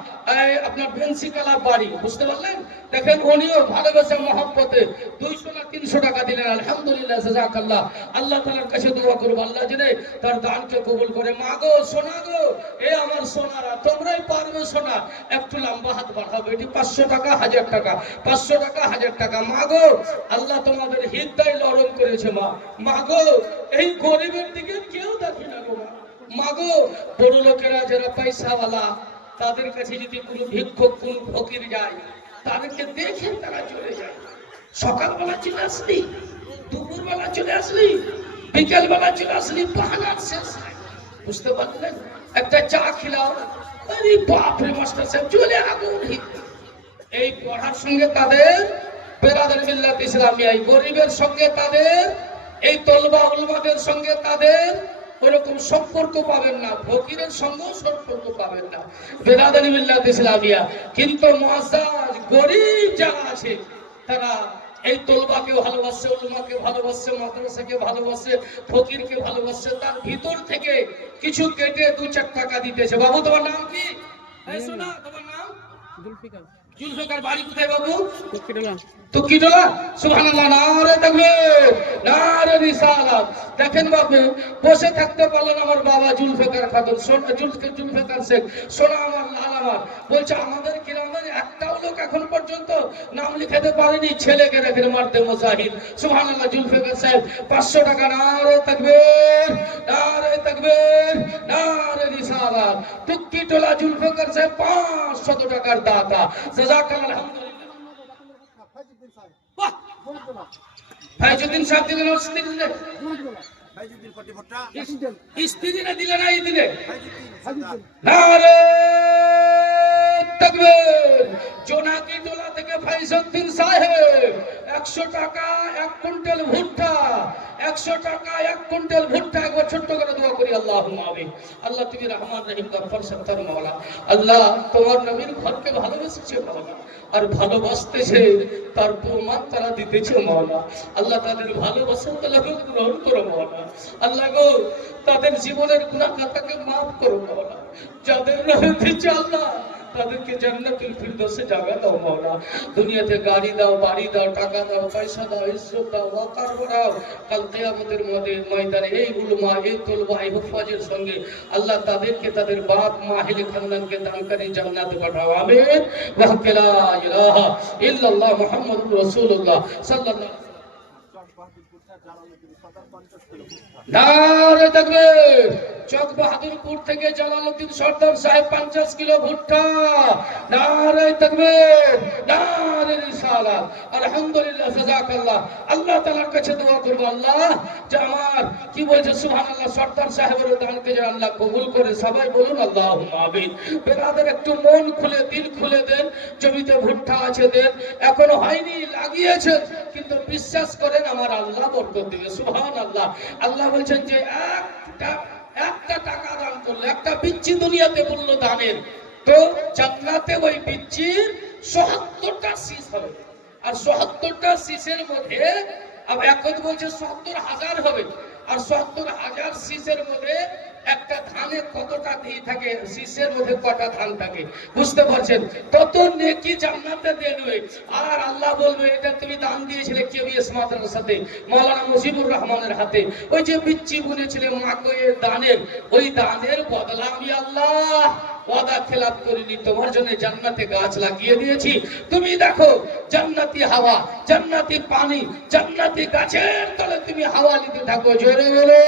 এই আপনার বেনসিকালা বাড়ি, বুঝতে পারলেন? দেখেন উনিও ভালোবাসা মহব্বতে 200 না 300 টাকা দিলেন, আলহামদুলিল্লাহ, জাযাকাল্লাহ। আল্লাহ তাআলার কাছে দোয়া করব আল্লাহ যেন তার দানকে কবুল করে। মা গো, সোনা গো, এ আমার সোনারা, তোমরাই পারবে সোনা, একটু লম্বা হাত বাড়াও। বেটি 500 টাকা, 1000 টাকা, 500 টাকা, 1000 টাকা। মা গো, আল্লাহ তোমাদের হৃদয় নরম করেছে মা। মা গো, এই গরিবের দিকে কেউ দেখে না গো মা গো। বড় লোকেরা যারা পয়সাওয়ালা, তাদের কাছে যদি কোনো ভিক্ষুক কোন ফকির যায়, তাদেরকে দেখে তারা চলে যায়। সকালবেলা চলে আসলি, দুপুরবেলা চলে আসলি, বিকেলবেলা চলে আসলি, বাহানা শেষ। বুঝতে পারলেন? একটা চা খিলাও, আরে বাপরে মাস্টার সাহেব চলে আগুন। এই পড়ার সঙ্গে তাদের বেরাদার মিল্লাত ইসলামিয়া, গরিবের সঙ্গে তাদের, এই তলবা উলমাদের সঙ্গে তাদের ওইরকম সম্পর্ক পাবেন না, ফকিরের সঙ্গেও সম্পর্ক পাবেন না, বেরাদারি মিল্লাত ইসলামিয়া। কিন্তু মুআজ্জাজ গরিব যারা আছে তারা এই তলবাকে ভালোবাসে, উলমাকে ভালোবাসে, মাদ্রাসাকে ভালোবাসে, ফকিরকে ভালোবাসে। তার ভিতর থেকে কিছু কেটে 2-4 টাকা দিতেছে। বাবু তোমার নাম কি? এই শোনা, তোমার নাম? জুলফিকার। জুলফিকার, বাড়ি কোথায় বাবু? তুকিটোলা। সুবহানাল্লাহ, নারে তাকবীর, নারে রিসালাত। দেখেন বাবু, বসে থাকতে পারলেন আমার বাবা জুলফিকার খাতুন, জুলফিকার শেখ, সোনা আমার লাল আমার। বলছে আমাদের গ্রামের একটাও লোক এখন পর্যন্ত নাম লিখাতে পারেনি, ছেলেকে রেখে মারতে মুজাহিদ। সুবহানাল্লাহ, জুলফিকার সাহেব 500 টাকা, নারে তাকবীর, নারে তাকবীর, নারে রিসালাত। তুকিটোলা জুলফিকার সাহেব 500 টাকার দাতা, জাযাকাল্লাহ, আলহামদুলিল্লাহ। ভাইজুদ্দিন সাহেব দিলেন, স্ত্রী দিলেন, স্ত্রীরা দিলে না, এই দিলে। নারে তাকবীর। জোনাকি টোলা থেকে ফাইজুদ্দিন সাহেব 100 টাকা 1 কুইন্টাল ভুট্টা, 100 টাকা 1 কুইন্টাল ভুট্টা। একবার ছোট্ট করে দোয়া করি, আল্লাহুম্মা আমিন। আল্লাহ তুমি রহমান রহিম, গফফার সত্তার মাওলা। আল্লাহ তোমার নবীর ঘরকে ভালোবেসেছে মাওলা, আর ভালোবাসতেছে, তার প্রমাণ তারা দিতেছে মাওলা। আল্লাহ তাদের ভালোবাসা তালাকে গ্রহণ করো মাওলা। আল্লাহ গো, তাদের জীবনের গুনাহ খাতাকে মাফ করো মাওলা। যাদের নামে দিচ্ছে আল্লাহ, তাদেরকে জান্নাতুল ফিরদৌসে জায়গা দাও মাওলা। দুনিয়াতে গাড়ি দাও, বাড়ি দাও, টাকা দাও, পয়সা দাও, ইজ্জত দাও, ওয়াকার দাও। কাল কিয়ামতের ময়দানে এই উলমা, এই তলবা, এই হুফাজের সঙ্গে আল্লাহ তাদেরকে, তাদের বাপ মা, আহলে খানদানকে দান করে জান্নাতে পাঠাও, আমিন। ওয়া লা ইলাহা ইল্লাল্লাহ মুহাম্মাদুর রাসূলুল্লাহ সাল্লাল্লাহু আলাইহি ওয়াসাল্লাম। নারে তাকবীর। চক বাহাদুরপুর থেকে জালালউদ্দিন সর্দার সাহেব 50 কিলো ভুট্টা। নারে তাকবীর, নারে রিসালাত। আলহামদুলিল্লাহ, জাযাকাল্লাহ। আল্লাহ তাআলার কাছে দোয়া করব, আল্লাহ যে আমার কি বলছে সুবহানাল্লাহ সর্দার সাহেবের দানকে যেন আল্লাহ কবুল করে। সবাই বলুন আল্লাহুম্মা আমিন। বেরাদের একটু মন খুলে দিল খুলে দেন, জমিতে ভুট্টা আছে দেন, এখনো হয়নি লাগিয়েছেন, কিন্তু বিশ্বাস করেন আমার আল্লাহ বরকত দিবে। সুবহানাল্লাহ। আল্লাহ বলছেন যে একটা টাকা দান করলে, একটা বিচ্ছি দুনিয়াতে বললো দানের, তো জান্নাতে ওই বিচ্ছির ৭৭টা শীষ হবে। আর ৭৭টা শীষের মধ্যে এখন বলছে ৭০,০০০ হবে। আর ৭০,০০০ শীষের মধ্যে একটা ধানে কতটা দিয়ে থাকে, শীষের মধ্যে কটা ধান থাকে, বুঝতে পারছেন? তত নেকি জান্নাতে দেবে। আর আল্লাহ বলবে এটা তুমি দান দিয়েছিলে কেবিএস মাদ্রাসাতে মাওলানা মুজিবুর রহমানের হাতে, ওই যে বিচ্ছি বুনেছিলে মাকয়ের দানের, ওই দানের বদলা আমি আল্লাহ ওয়াদা খেলাপ করিনি, তোমার জন্য জান্নাতে গাছ লাগিয়ে দিয়েছি। তুমি দেখো জান্নাতি হাওয়া, জান্নাতি পানি, জান্নাতি গাছের তলে তুমি হাওয়া নিতে থাকো। জোরে বলে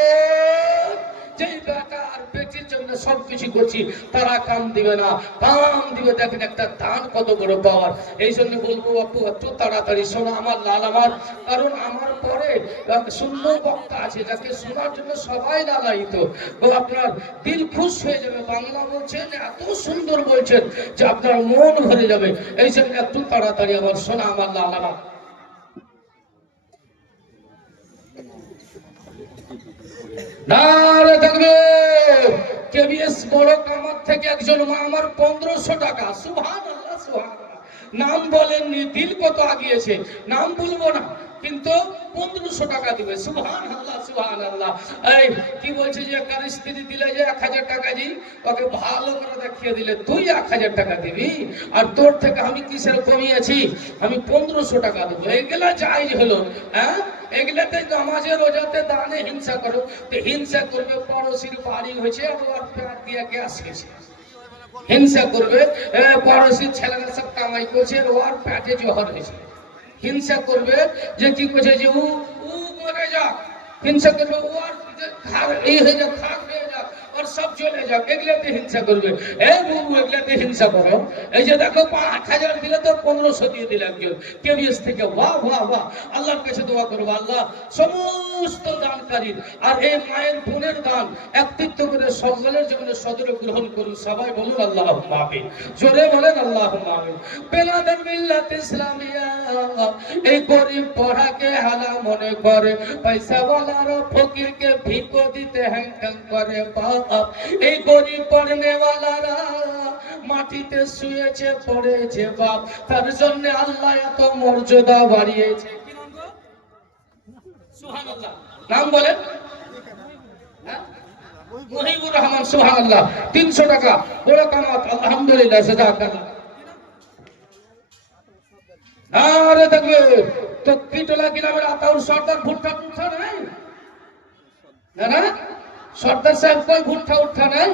যেই বেটা আর বেটির জন্য সবকিছু করছি, তারা কাম দিবে না, কাম দিবে। দেখেন একটা দান কত বড় পাওয়ার। এই জন্য বলবো আপু একটু তাড়াতাড়ি শোনা আমার লাল আমার, কারণ আমার পরে সুন্দর বক্তা আছে যাকে শোনার জন্য সবাই লালায়িত। আপনার দিল খুশ হয়ে যাবে। বাংলা বলছেন, এত সুন্দর বলছেন যে আপনার মন ভরে যাবে। এই জন্য একটু তাড়াতাড়ি আমার শোনা আমার লাল আমার। নারে তাকবীর। কেবিএস বড় কামার থেকে একজন মা আমার 1500 টাকা। সুবহানাল্লাহ, সুবহানাল্লাহ। নাম বলেননি, দিল কত আগিয়েছে, নাম বলবো না, কিন্তু 1500 টাকা দিবে। সুবহানাল্লাহ, সুবহানাল্লাহ। এই কি বলছে যে কার স্ত্রী দিলে যে 1000 টাকা দিই, ওকে ভালো করে দেখিয়ে দিলে তুই 1000 টাকা দিবি, আর তোর থেকে আমি কিসের কমিয়েছি, আমি 1500 টাকা দেবো। এগুলা জায়েজ হলো? হ্যাঁ, এগুলাতে নামাজে রোজাতে দানে হিংসা করো, তো হিংসা করবে পড়োশির বাড়ি হয়েছে আর ওর পেট দিয়ে গ্যাস গেছে, হিংসা করবে পড়োশির ছেলেরা সব কামাই করছে আর ওর পেটে জহর হয়েছে, হিংসা করবে যে কি করছে যে ও মরে যাক, হিংসা করবে ওর এই হয়ে যাক, খাক হয়ে যাক, ওর সব চলে যাক, এগুলাতে হিংসা করবে। এই বাবু এগুলাতে হিংসা করো। এই যে দেখো 5000 দিলে তো 1500 দিয়ে দিলে একজন কেবিএস থেকে। বাহ বাহ বাহ। আল্লাহর কাছে দোয়া করবো আল্লাহ সমস্ত দানকারীর আর এই মায়ের বোনের দান একত্রিত করে সকলের জন্য সদরে গ্রহণ করুন। সবাই বলুন আল্লাহুম্মা আমিন। জোরে বলেন আল্লাহুম্মা আমিন। বেলাদান মিল্লাত ইসলামিয়া এই গরিব পড়াকে হালা মনে করে, পয়সাওয়ালারা ফকিরকে ভিকো দিতে হ্যাং করে। বাপ এই গরিব পড়নেওয়ালারা মাটিতে শুয়েছে পড়েছে বাপ, তার জন্য আল্লাহ এত মর্যাদা বাড়িয়েছে। কি নাম গো? সুবহানাল্লাহ। নাম বলেন? মুহিবুর রহমান। সুবহানাল্লাহ। 300 টাকা বড় কামাত। আলহামদুলিল্লাহ, জাযাকাল্লাহ। আরে দেখবে তো কিটোলা গ্রামের আতাউর সর্দার ভুট্টা উঠা নাই না, না সর্দার সাহেব কই ভুট্টা উঠা নাই?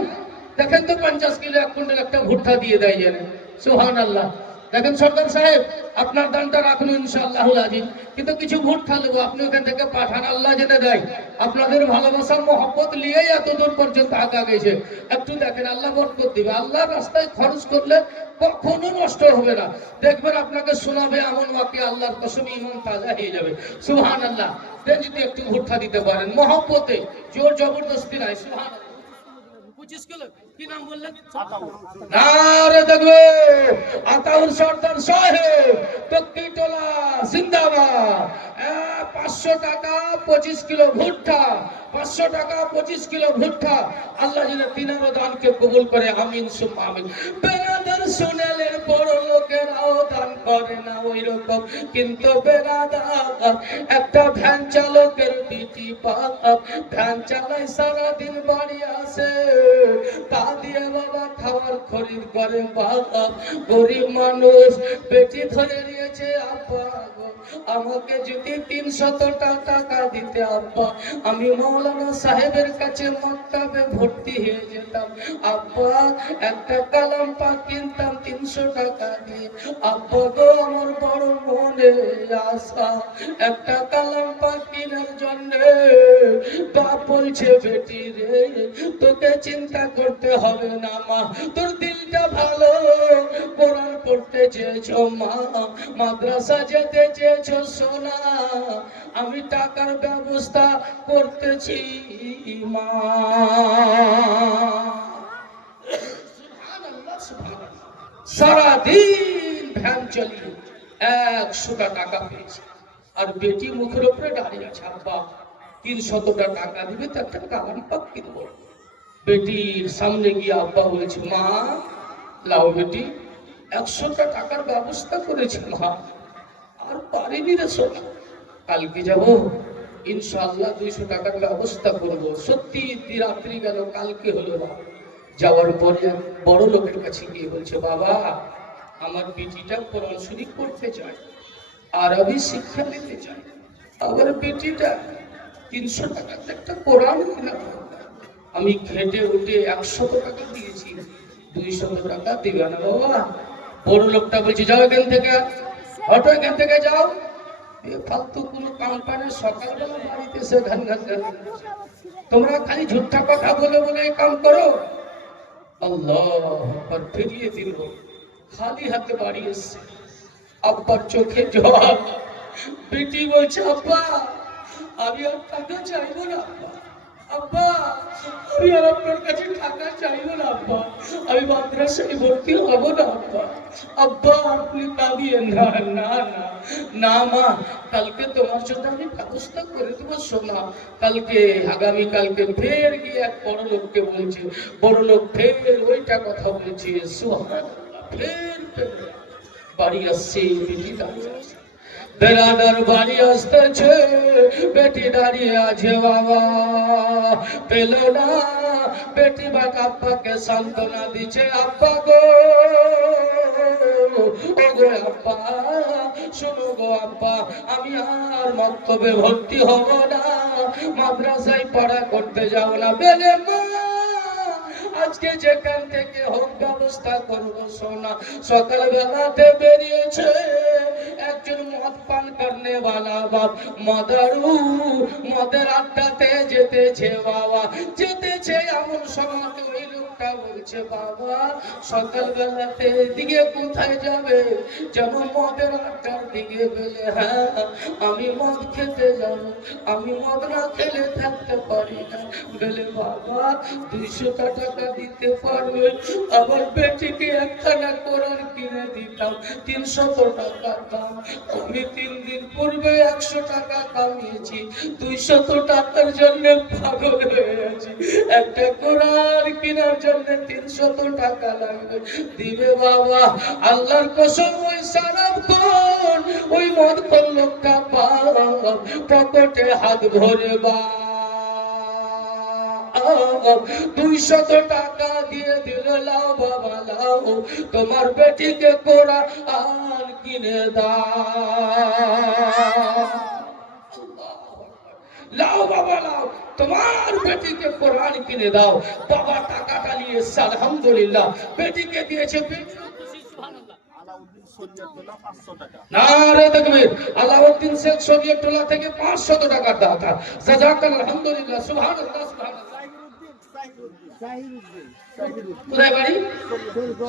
দেখেন তো 50 কিলো 1 কুইন্টাল একটা ভুট্টা দিয়ে দেয় জানেন। সুবহানাল্লাহ। দেখেন সর্দার সাহেব আপনার দানটা রাখুন ইনশাআল্লাহুল আজিম, কিন্তু কিছু ভুট্টা নেবো, আপনি ওখান থেকে পাঠান, আল্লাহ জেনে দেয়। আপনাদের ভালোবাসার মহব্বত নিয়েই এত দূর পর্যন্ত আগা গেছে। একটু দেখেন, আল্লাহ বরকত দিবে। আল্লাহর রাস্তায় খরচ করলে কখনো নষ্ট হবে না। দেখবেন আপনাকে শোনাবে এমন ওয়াকি, আল্লাহর কসম ঈমান তাজা হয়ে যাবে। সুবহানাল্লাহ। দেন যদি একটু ভুট্টা দিতে পারেন মহব্বতে, জোর জবরদস্তি নাই। সুবহানাল্লাহ। 25 কিলো। কি নাম বললেন? নারে দেখবে আতাউর সর্দার সাহেব তক্কিটোলা জিন্দাবাদ। 500 টাকা 25 কিলো ভুট্টা, 500 টাকা 25 কিলো ভুট্টা। আল্লাহ যেন তিনারও দানকে কবুল করে। আমিন সুম্মা আমিন। বেরাদার শুনেলেন বড় লোকেরাও দান করে না ওই রকম, কিন্তু বেরাদার একটা ভ্যান চালকের বিটি বাপ, ভ্যান চালায় সারাদিন বাড়ি আসে, তা দিয়ে বাবা খাবার খরিদ করে। বাপ গরিব মানুষ পেটি ধরে নিয়ে বলছে আব্বা গো, আমাকে যদি 300 টাকা দিতে আব্বা, আমি মৌলানা সাহেবের কাছে মক্তবে ভর্তি হয়ে যেতাম। আব্বা একটা কালাম পাক কিনতাম 300 টাকা দিয়ে। আব্বা গো, আমার বড় মনে আশা একটা কালাম পাক কেনার জন্য। বাপ বলছে বেটি রে, তোকে চিন্তা করতে হবে না মা, তোর দিলটা ভালো, কোরআন পড়তে চেয়েছো মা, মাদ্রাসা যেতে চেয়েছো সোনা, আমি টাকার ব্যবস্থা করতেছি মা। সারাদিন ভ্যান চালিয়ে 100 টাকা পেয়েছি, আর বেটি মুখের উপরে দাঁড়িয়ে আছে, আব্বা 300 টাকা দিবে তো একটা কালাম পাক কিনবো। বেটির সামনে গিয়ে আব্বা বলেছে, মা লাও বেটি, 100 টাকার ব্যবস্থা করেছে মা, আর পারিনি রে সোনা, কালকে যাবো ইনশাআল্লাহ 200 টাকার ব্যবস্থা করবো। সত্যি রাত্রি গেল, কালকে হলো না। যাওয়ার পরে বড় লোকের কাছে গিয়ে বলছে, বাবা আমার বেটিটা কোরআন শরীফ পড়তে চায়, আরবি শিক্ষা নিতে চায়, আমার বেটিটা 300 টাকার একটা কোরআন কিনা। আমি খেটে উঠে 100 টাকা দিয়েছি, 200 টাকা দিবে না বাবা। বড় লোকটা বলছে, যাও এখান থেকে, হটো এখান থেকে যাও, ফালতু কোনো কোম্পানির সকালবেলা বাড়িতে এসে ঘান ঘান তোমরা খালি ঝুঠা কথা বলে বলে কাম করো। আল্লাহ ফিরিয়ে দিল, খালি হাতে বাড়ি এসছে। আব্বার চোখে জল। বেটি বলছে, আব্বা আমি আর টাকা চাইবো না আব্বা, আব্বা আমি আর আপনার কাছে টাকা চাইবো না আব্বা, আমি মাদ্রাসায় ভর্তি হবো না আব্বা, আব্বা আপনি কাঁদিয়ে না না না না মা, কালকে তোমার জন্য আমি ব্যবস্থা করে দেবো সোনা। কালকে আগামী কালকে ফের গিয়ে এক বড় লোককে বলছে, বড় লোক ফের ওইটা কথা বলছে, সুবহানাল্লাহ। ফের বাড়ি আসছে, বেটি দাঁড়িয়ে আছে, বেড়াদার বাড়ি আসতেছে, বেটি দাঁড়িয়ে আছে, বাবা পেল না। বেটি বাক আব্বাকে সান্ত্বনা দিচ্ছে, আব্বা গো, ও গো আব্বা, শোনো গো আব্বা, আমি আর মক্তবে ভর্তি হব না, মাদ্রাসায় পড়া করতে যাব না। বেলে মা, আজকে যেখান থেকে হোক ব্যবস্থা করবো সোনা। সকালবেলাতে বেরিয়েছে একজন মদ পান করনে वाला বাপ, মদারু মদের আড্ডাতে যেতেছে বাবা, যেতেছে এমন সময় ওই লোকটা বলছে, বাবা সকালবেলাতে দিকে কোথায় যাবে? যেন মদের আড্ডার দিকে। বলে, হ্যাঁ আমি মদ খেতে যাব, আমি মদ না খেলে থাকতে পারি না। বলে, বাবা 200 টাকা দিতে পারবে? আমার বেটিকে একখানা কোরআন কিনে দিতাম, 300 টাকা দাম। আমি 3 দিন পূর্বে 100 টাকা কামিয়েছি, 200 টাকার জন্য পাগল হয়ে আছি। একটা কোরআন কেনার জন্য 300 টাকা লাগবে, দিবে বাবা? আল্লাহর কসম, ওই সারাক্ষণ ওই মদখোর লোকটা পকেটে হাত ভরে বা 200 টাকা দিয়ে দিল, লাও বাবা লাও, তোমার বেটিকে কোরআন কিনে দাও। লাও বাবা লাও, তোমার বেটিকে কোরআন কিনে দাও। বাবা টাকাটা নিয়ে এসছে, আলহামদুলিল্লাহ বেটিকে দিয়েছে। নারে তাকবীর। আলাউদ্দিন শেখ শরীয়তুল্লাহ থেকে 500 টাকার দাতা, জাযাকাল্লাহ, আলহামদুলিল্লাহ, সুবহানাল্লাহ সুবহানাল্লাহ। কোথায় বাড়ি?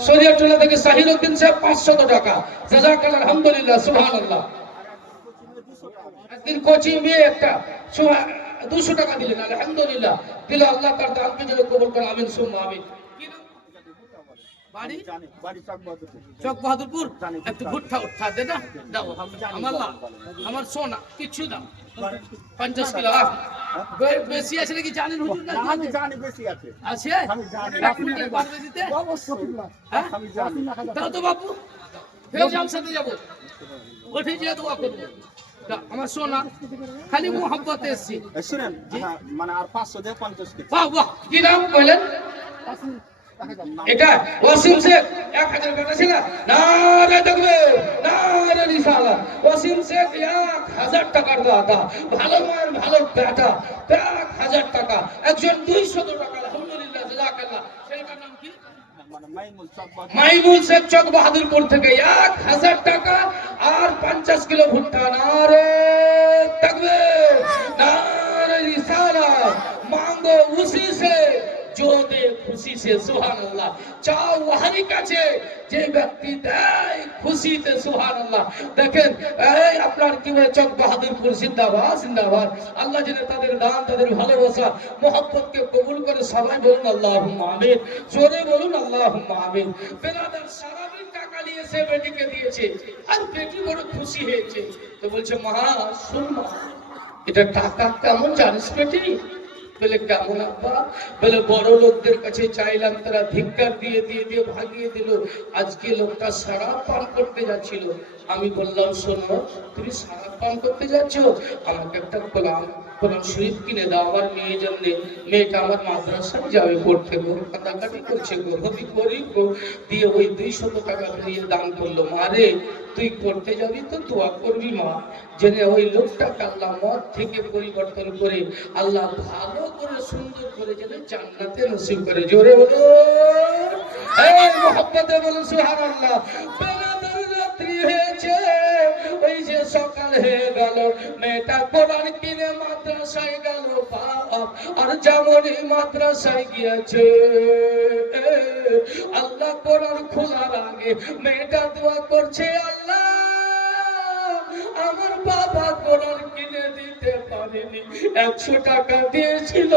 শরীয়তুল্লাহ থেকে সাহিরউদ্দিন সাহেব 500 টাকা, জাযাকাল্লাহ, আলহামদুলিল্লাহ, সুবহানাল্লাহ। একদিন কোচি মেয়ে একটা 200 টাকা দিলেন, আলহামদুলিল্লাহ, দিল, আল্লাহ তার দানকে যেন কবুল করে, আমিন সুম্মা আমিন। চক বাহাদুরপুর, একটু ভুট্টা উঠা দে না, দাও আমার সোনা কিছু দাও, 50 কিলো। বেশি আছে নাকি জানেন হুজুর? না জানি বেশি আছে। আছে? আপনি পারবে দিতে? অবশ্যই। হ্যাঁ তাও তো বাবু ফের জালসাতে যাব, ওঠে যে দোয়া করব। আমার সোনা খালি মোহাম্মত এসেছি, শুনেন মানে আর 500 দিয়ে 50 কিলো। বাহ বাহ, কি দাম কইলেন? এটা ওয়াসিম শেখ 1000 কাটাছে না, নারে তাকবীর, নারে রিসালাত। ওয়াসিম শেখ 1000 টাকার দাতা, ভালো মায়ের ভালো বেটা, 1000 টাকা। একজন 200 টাকা, আলহামদুলিল্লাহ, জাযাকাল্লাহ। ছেলেটার নাম কি? মাইমুল শেখ চক বাহাদুরপুর থেকে 1000 টাকা আর 50 কিলো ভুট্টা। নারে তাকবীর, नारे रिसालत। मांगो उसी से जो दे खुशी से, सुभान अल्लाह। चाओ वही কাছে যে ব্যক্তি দেয় খুশিতে, সুবহান আল্লাহ। দেখেন এই আপনার কি বলে চক বাহাদুরপুর জিন্দাবাদ, জিন্দাবাদ। আল্লাহ যেন তাদের দান, তাদের ভালোবাসা, মহব্বতকে কবুল করে। সবাই বলুন আল্লাহুম্মা আমিন, জোরে বলুন আল্লাহুম্মা আমিন। বেরাদার সারা দিন টাকা নিয়ে সে বেটিকে দিয়েছে আর বেটি বড় খুশি হয়েছে। তো বলছে মা শুন মা, এটা টাকা কেমন জানিস বেটি? বলে কেমন আব্বা? বলে বড় লোকদের কাছে চাইলাম, তারা ধিক্কার দিয়ে দিয়ে দিয়ে ভাগিয়ে দিল। আজকে লোকটা সারাপ পান করতে যাচ্ছিল, আমি বললাম শোনো, তুমি সারাপ পান করতে যাচ্ছ, আমাকে একটা কোরআন শরীফ কিনে দাও আমার মেয়ের জন্য। মেয়েটা আমার মাদ্রাসায় যাবে পড়তে, কাটাকাটি করছে গো, হবি করি গো। দিয়ে ওই 200 টাকা দিয়ে দান করলো। মারে তুই করতে যাবি তো দোয়া করবি মা, জেনে ওই লোকটাকে আল্লাহ মদ থেকে পরিবর্তন করে আল্লাহ ভালো করে সুন্দর করে যেন জান্নাতে নসিব করে। জোরে বলো এই মহব্বতে বলো সুবহানাল্লাহ। বেলাদার রাত্রি হয়েছে, ওই যে সকাল হয়ে গেল, মেয়েটা কোরআন কিনে মাদ্রাসায় গেল বাপ, আর যেমনই মাদ্রাসায় গিয়েছে আল্লাহ কোরআন খোলার আগে মেয়েটা দোয়া করছে, আল্লাহ আমার বাবা কোরআন কিনে দিতে পারেনি, 100 টাকা দিয়েছিল,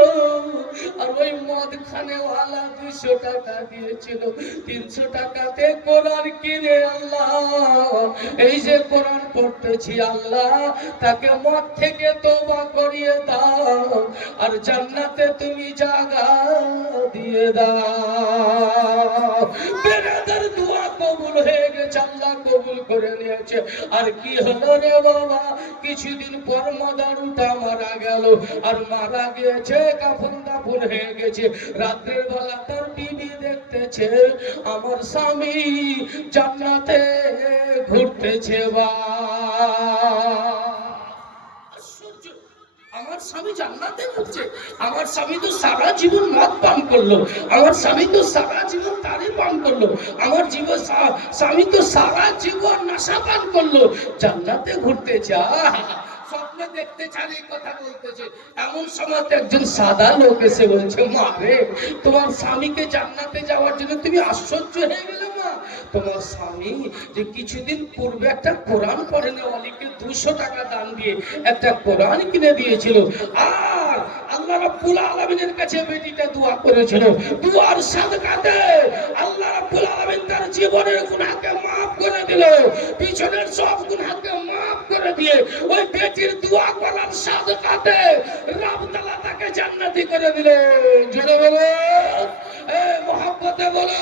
আর ওই মদ খানেওয়ালা 200 টাকা দিয়েছিল, 300 টাকাতে কোরআন কিনে আল্লাহ এই যে কোরআন পড়তেছি আল্লাহ তাকে মদ থেকে তওবা করিয়ে দাও আর জান্নাতে তুমি জায়গা দিয়ে দাও। বেরাদার দোয়া কবুল হয়ে গেছে, আল্লাহ কবুল করে নিয়েছে। আর কি হলো রে বাবা, কিছুদিন পর মদারুটা মারা গেল, আর মারা গিয়েছে, কাফন দাফন হয়ে গেছে। রাত্রের বেলা তার টিভি দেখতেছে, আমার স্বামী জান্নাতে ঘুরতেছে। আমার স্বামী জান্নাতে ঘুরছে, আমার স্বামী তো সারা জীবন মদ পান করলো, আমার স্বামী তো সারা জীবন তারে পান করলো, আমার স্বামী তো সারা জীবন নেশা পান করলো, জান্নাতে ঘুরতেছে। স্বপ্ন দেখতে চান, এই কথা বলতেছে। এমন সময় একজন সাদা লোক এসে বলছে, মা রে তোমার স্বামীকে জান্নাতে যাওয়ার জন্য তুমি আশ্চর্য হয়ে গেলে মা। তোমার স্বামী যে কিছুদিন পূর্বে একটা কোরআন পড়েনি, অলিকে 200 টাকা দান দিয়ে একটা কোরআন কিনে দিয়েছিল, আর আল্লাহ রাব্বুল আলামিনের কাছে বেটিটা দোয়া করেছিল, দুয়ার সাদকাতে আল্লাহ রাব্বুল আলামিন তার জীবনের গুনাহকে maaf করে দিল, পিছনের সব গুনাহকে maaf করে দিয়ে ওই বেটির দোয়া করার সাদকাতে রব তাআলা তাকে জান্নাতি করে দিল। জোরে বলো এই মহব্বতে বলো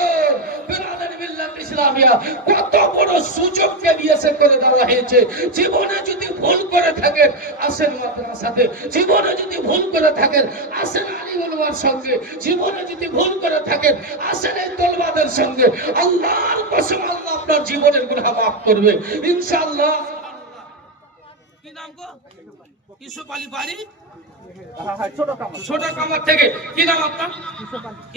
বিরাদার মিল্লাত ইসলামিয়া, কত বড় সুযোগকে দিয়েছে করে দেওয়া হয়েছে। জীবনে যদি ভুল করে থাকেন আসেন মাদ্রাসাতে, জীবনে যদি ভুল করে থাকেন আসেন আলিম উলামার সঙ্গে, জীবনে যদি ভুল করে থাকেন আসেন এই তলবাদের সঙ্গে। আল্লাহর কসম আল্লাহ আপনার জীবনের গুনাহ maaf করবে ইনশাআল্লাহ। কি নাম গো? ইউসুফ আলী বাড়ি ছোট কামার থেকে। কি নাম আপনার?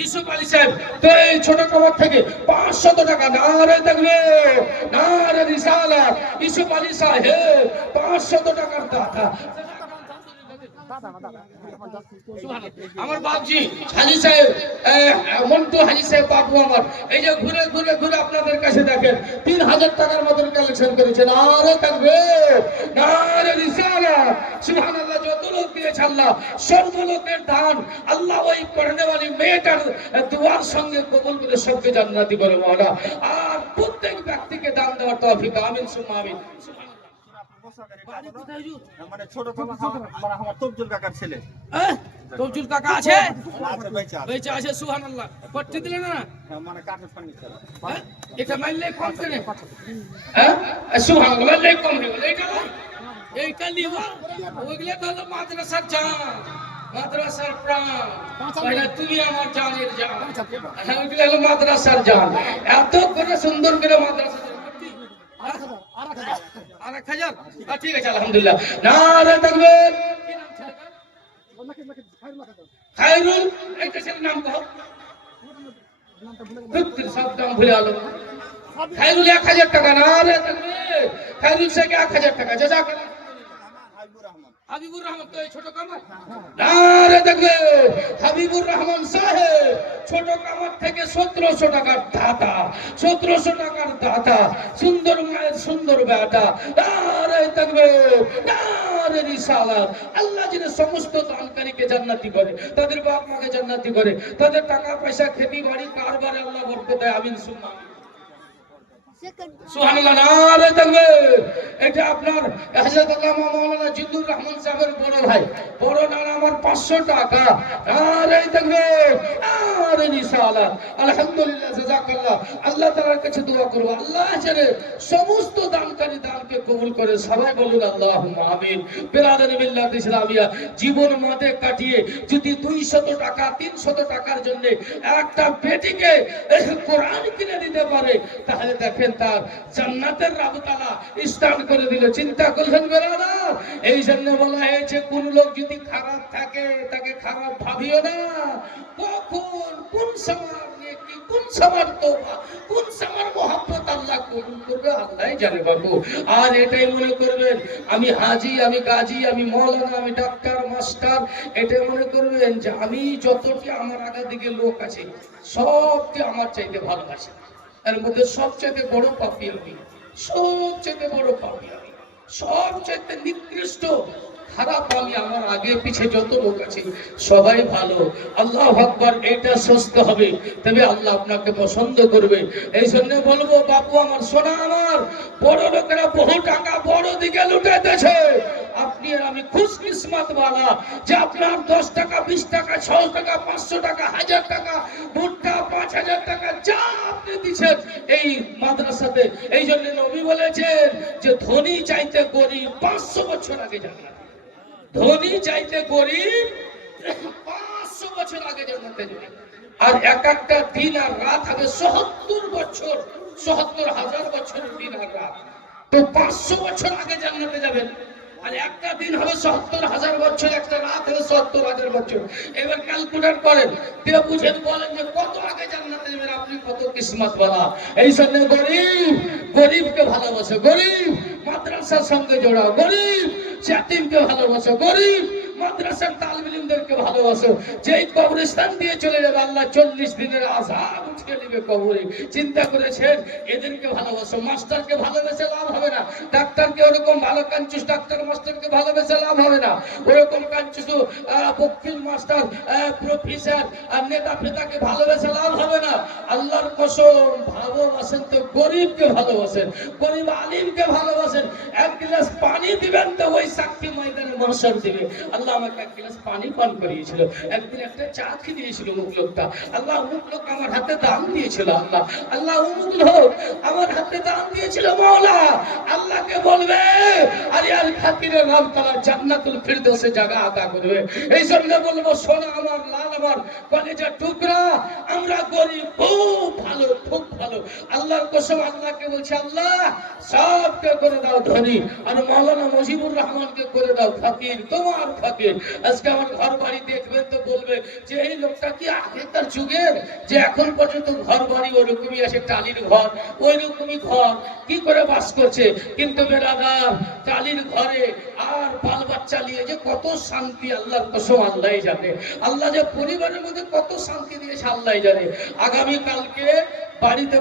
ইউসুফ আলী সাহেব। তো এই ছোট কামার থেকে 500 টাকা। নারে তাকবীর, নারে রিসালাত। ইউসুফ আলী সাহেব 500 টাকার দাতা। আমার বাপজি হাজী সাহেব, মন্টু হাজী সাহেব বাবু আমার, এই যে ঘুরে ঘুরে ঘুরে আপনাদের কাছে দেখেন 3000 টাকার মতন কালেকশন করেছেন। নারে তাকবীর, নারে রিসালাত। সুবহানাল্লাহ। যত লোক দিয়েছে আল্লাহ সর্বলোকের দান আল্লাহ ওই পড়নেওয়ালি মেয়েটার দুয়ার সঙ্গে কবুল করে সবকে জান্নাতি করে মাওলা। আর প্রত্যেক ব্যক্তিকে দান দেওয়ার তৌফিক আমিন সুম্মা আমিন। মানে ছোট কাকা, মানে আমার তবজুল কাকার ছেলে। তবজুল কাকা আছে? বেঁচে আছে। সুবহানাল্লাহ। পড়তে দিলে না? মানে কাঠের ফার্নিচার। এটা মাইলে কম করে। হ্যাঁ সুবহানাল্লাহ, মাইলে কম হয়ে গেল। এইটা নিবা, ওইগুলো তো হলো মাদ্রাসার জান। মাদ্রাসার প্রাণ, তাহলে তুমি আমার জানের জান। হ্যাঁ, ওইগুলো হলো মাদ্রাসার জান। এত করে সুন্দর করে মাদ্রাসা আর 1000, ঠিক আছে আলহামদুলিল্লাহ। নারে তাকবীর। খায়রুল, এটা ছেলের নাম কহ। সব নাম ভুলে গেল। খায়রুল 1000 টাকা। নারে তাকবীর। খায়রুল শেখ 1000 টাকা। জাযাকাল্লাহ। হাবিবুর রহমান তো এই ছোট কামার। নারে তাকবীর। হাবিবুর রহমান সাহেব ছোট কামার থেকে 1700 টাকার দাতা, 1700 টাকার দাতা, সুন্দর মায়ের সুন্দর বেটা। নারে তাকবীর, নারে রিসালাত। আল্লাহ যিনি সমস্ত দানকারীকে জান্নাতি করে, তাদের বাপ মাকে জান্নাতি করে, তাদের টাকা পয়সা খেতি বাড়ি কারবারে আল্লাহ বরকত দেয়। আমিন সুবহান সুবহানাল্লাহ। নারে তাকবীর। এটা আপনার হযরত আল্লামা মাওলানা জিল্লুর রহমান সাহেবের বড় ভাই, বড় নানা আমার 500 টাকা। নারে তাকবীর, নারে রিসালাত। আলহামদুলিল্লাহ, জাযাকাল্লাহ। আল্লাহ তাআলার কাছে দোয়া করব, আল্লাহ যেন সমস্ত দানকারী দানকে কবুল করে। সবাই বলুন আল্লাহুম্মা আমিন। বিরাদারি মিল্লাত ইসলামিয়া জীবন মাঠে কাটিয়ে যদি 200 টাকা 300 টাকার জন্য একটা বেটিকে কোরআন কিনে দিতে পারে, তাহলে দেখেন তার জান্নাতের রাবতালা স্থান করে দিল। চিন্তা করলেন বেরাদার? এই জন্য বলা হয়েছে কোন লোক যদি খারাপ থাকে তাকে খারাপ ভাবিও না। কখন কোন সময় নেকি, কোন সময় তওবা, কোন সময় মহব্বত আল্লাহ কবুল করবে আল্লাহই জানে বাবু। আর এটাই মনে করবেন আমি হাজি, আমি গাজী, আমি মাওলানা, আমি ডাক্তার, মাস্টার, এটাই মনে করবেন যে আমি যতটি আমার আগা দিকে লোক আছে সবকে আমার চাইতে ভালোবাসে। এর মধ্যে সবচেয়ে বড় পাপী আমি, সবচেয়ে বড় পাপী আমি, সবচেয়ে নিকৃষ্ট খারাপ আমি। আমার আগে পিছে যত লোক আছে সবাই ভালো। আল্লাহু আকবার। এটা সস্তে হবে, তবে আল্লাহ আপনাকে পছন্দ করবে। এই জন্য বলবো বাবু আমার, সোনা আমার, বড় লোকেরা বহু টাকা বড় দিকে লুটাইতেছে। আপনি আর আমি খুশকিসমত ওয়ালা যে আপনার 10 টাকা 20 টাকা 6 টাকা 500 টাকা 1000 টাকা ভুট্টা 5000 টাকা যা আপনি দিচ্ছেন এই মাদ্রাসাতে। এই জন্য নবী বলেছেন যে ধনী চাইতে গরিব 500 বছর আগে জান্নাত, ধনী চাইতে গরিব 500 বছর আগে জান্নাতে যাবে। আর এক একটা দিন আর রাত হবে 70 বছর, 70,000 বছরের দিন আর রাত। তো 500 বছর আগে জান্নাতে যাবেন। আর একটা দিন হবে 70,000 বছর, একটা রাত হবে 70,000 বছর। এবার ক্যালকুলেট করেন, দিয়ে বুঝেন, বলেন যে কত আগে জান্নাতে যাবেন, আপনি কত কিসমত বালা। এই জন্য গরিব গরিবকে ভালোবাসে, গরিব মাদ্রাসার সঙ্গে জোড়াও, গরিব জাতিমকে ভালোবাসো, গরিব মাদ্রাসার তালিম-ইলমদেরকে ভালোবাসো। যেই কবরস্থান দিয়ে চলে যাবে আল্লাহ 40 দিনের আযাব উঠিয়ে নেবে কবরে। চিন্তা করেছেন? এদেরকে ভালোবাসো। মাস্টারকে ভালোবেসে লাভ হবে না, ডাক্তারকে ওরকম ভালো কাঞ্চুস ডাক্তার মাস্টারকে ভালোবেসে লাভ হবে না, ওরকম কাঞ্চুস বকিল মাস্টার প্রফেসর আর নেতা ফেতাকে ভালোবেসে লাভ হবে না। আল্লাহর কসম, ভালোবাসেন তো গরিবকে ভালোবাসেন, গরিব আলিমকে ভালোবাসেন। এক গ্লাস পানি দিবেন তো ওই সাক্ষী ময়দানে মহশর দিবে। আল্লাহ আমাকে এক গ্লাস পানি পান করিয়েছিল, একদিন একটা চা খেয়ে দিয়েছিল অমুক লোকটা। আল্লাহ অমুক লোক আমার হাতে দান দিয়েছিল। আল্লাহ আল্লাহ অমুক লোক আমার হাতে দান দিয়েছিল। মাওলা আল্লাহকে বলবে আরে আল খাতিরের রব তাআলা জান্নাতুল ফিরদৌসে জায়গা আতা করবে। এই জন্য বলবো, সোনা আমার, লাল আমার, কলেজার টুকরা, আমরা গরিব, খুব ভালো, খুব ভালো। আল্লাহর কসম, আল্লাহকে বলছে আল্লাহ সবকে করে দাও ধনী, আর মাওলানা মুজিবুর রহমানকে করে দাও ফকির, তোমার ফকির। আজকে আমার ঘর বাড়ি দেখবেন তো বলবে যে এই লোকটা কি আগেকার যুগের, যে এখন পর্যন্ত ঘর বাড়ি ওরকমই আছে, টালির ঘর, ওই রকমই ঘর, কি করে বাস করছে। কিন্তু বেরাদার, টালির ঘরে আর বাল বাচ্চা নিয়ে যে কত শান্তি, আল্লাহর কসম আল্লাহই জানে। আল্লাহ যে পরিবারের মধ্যে কত শান্তি দিয়েছে আল্লাহই জানে। আগামী কালকে বাড়িতে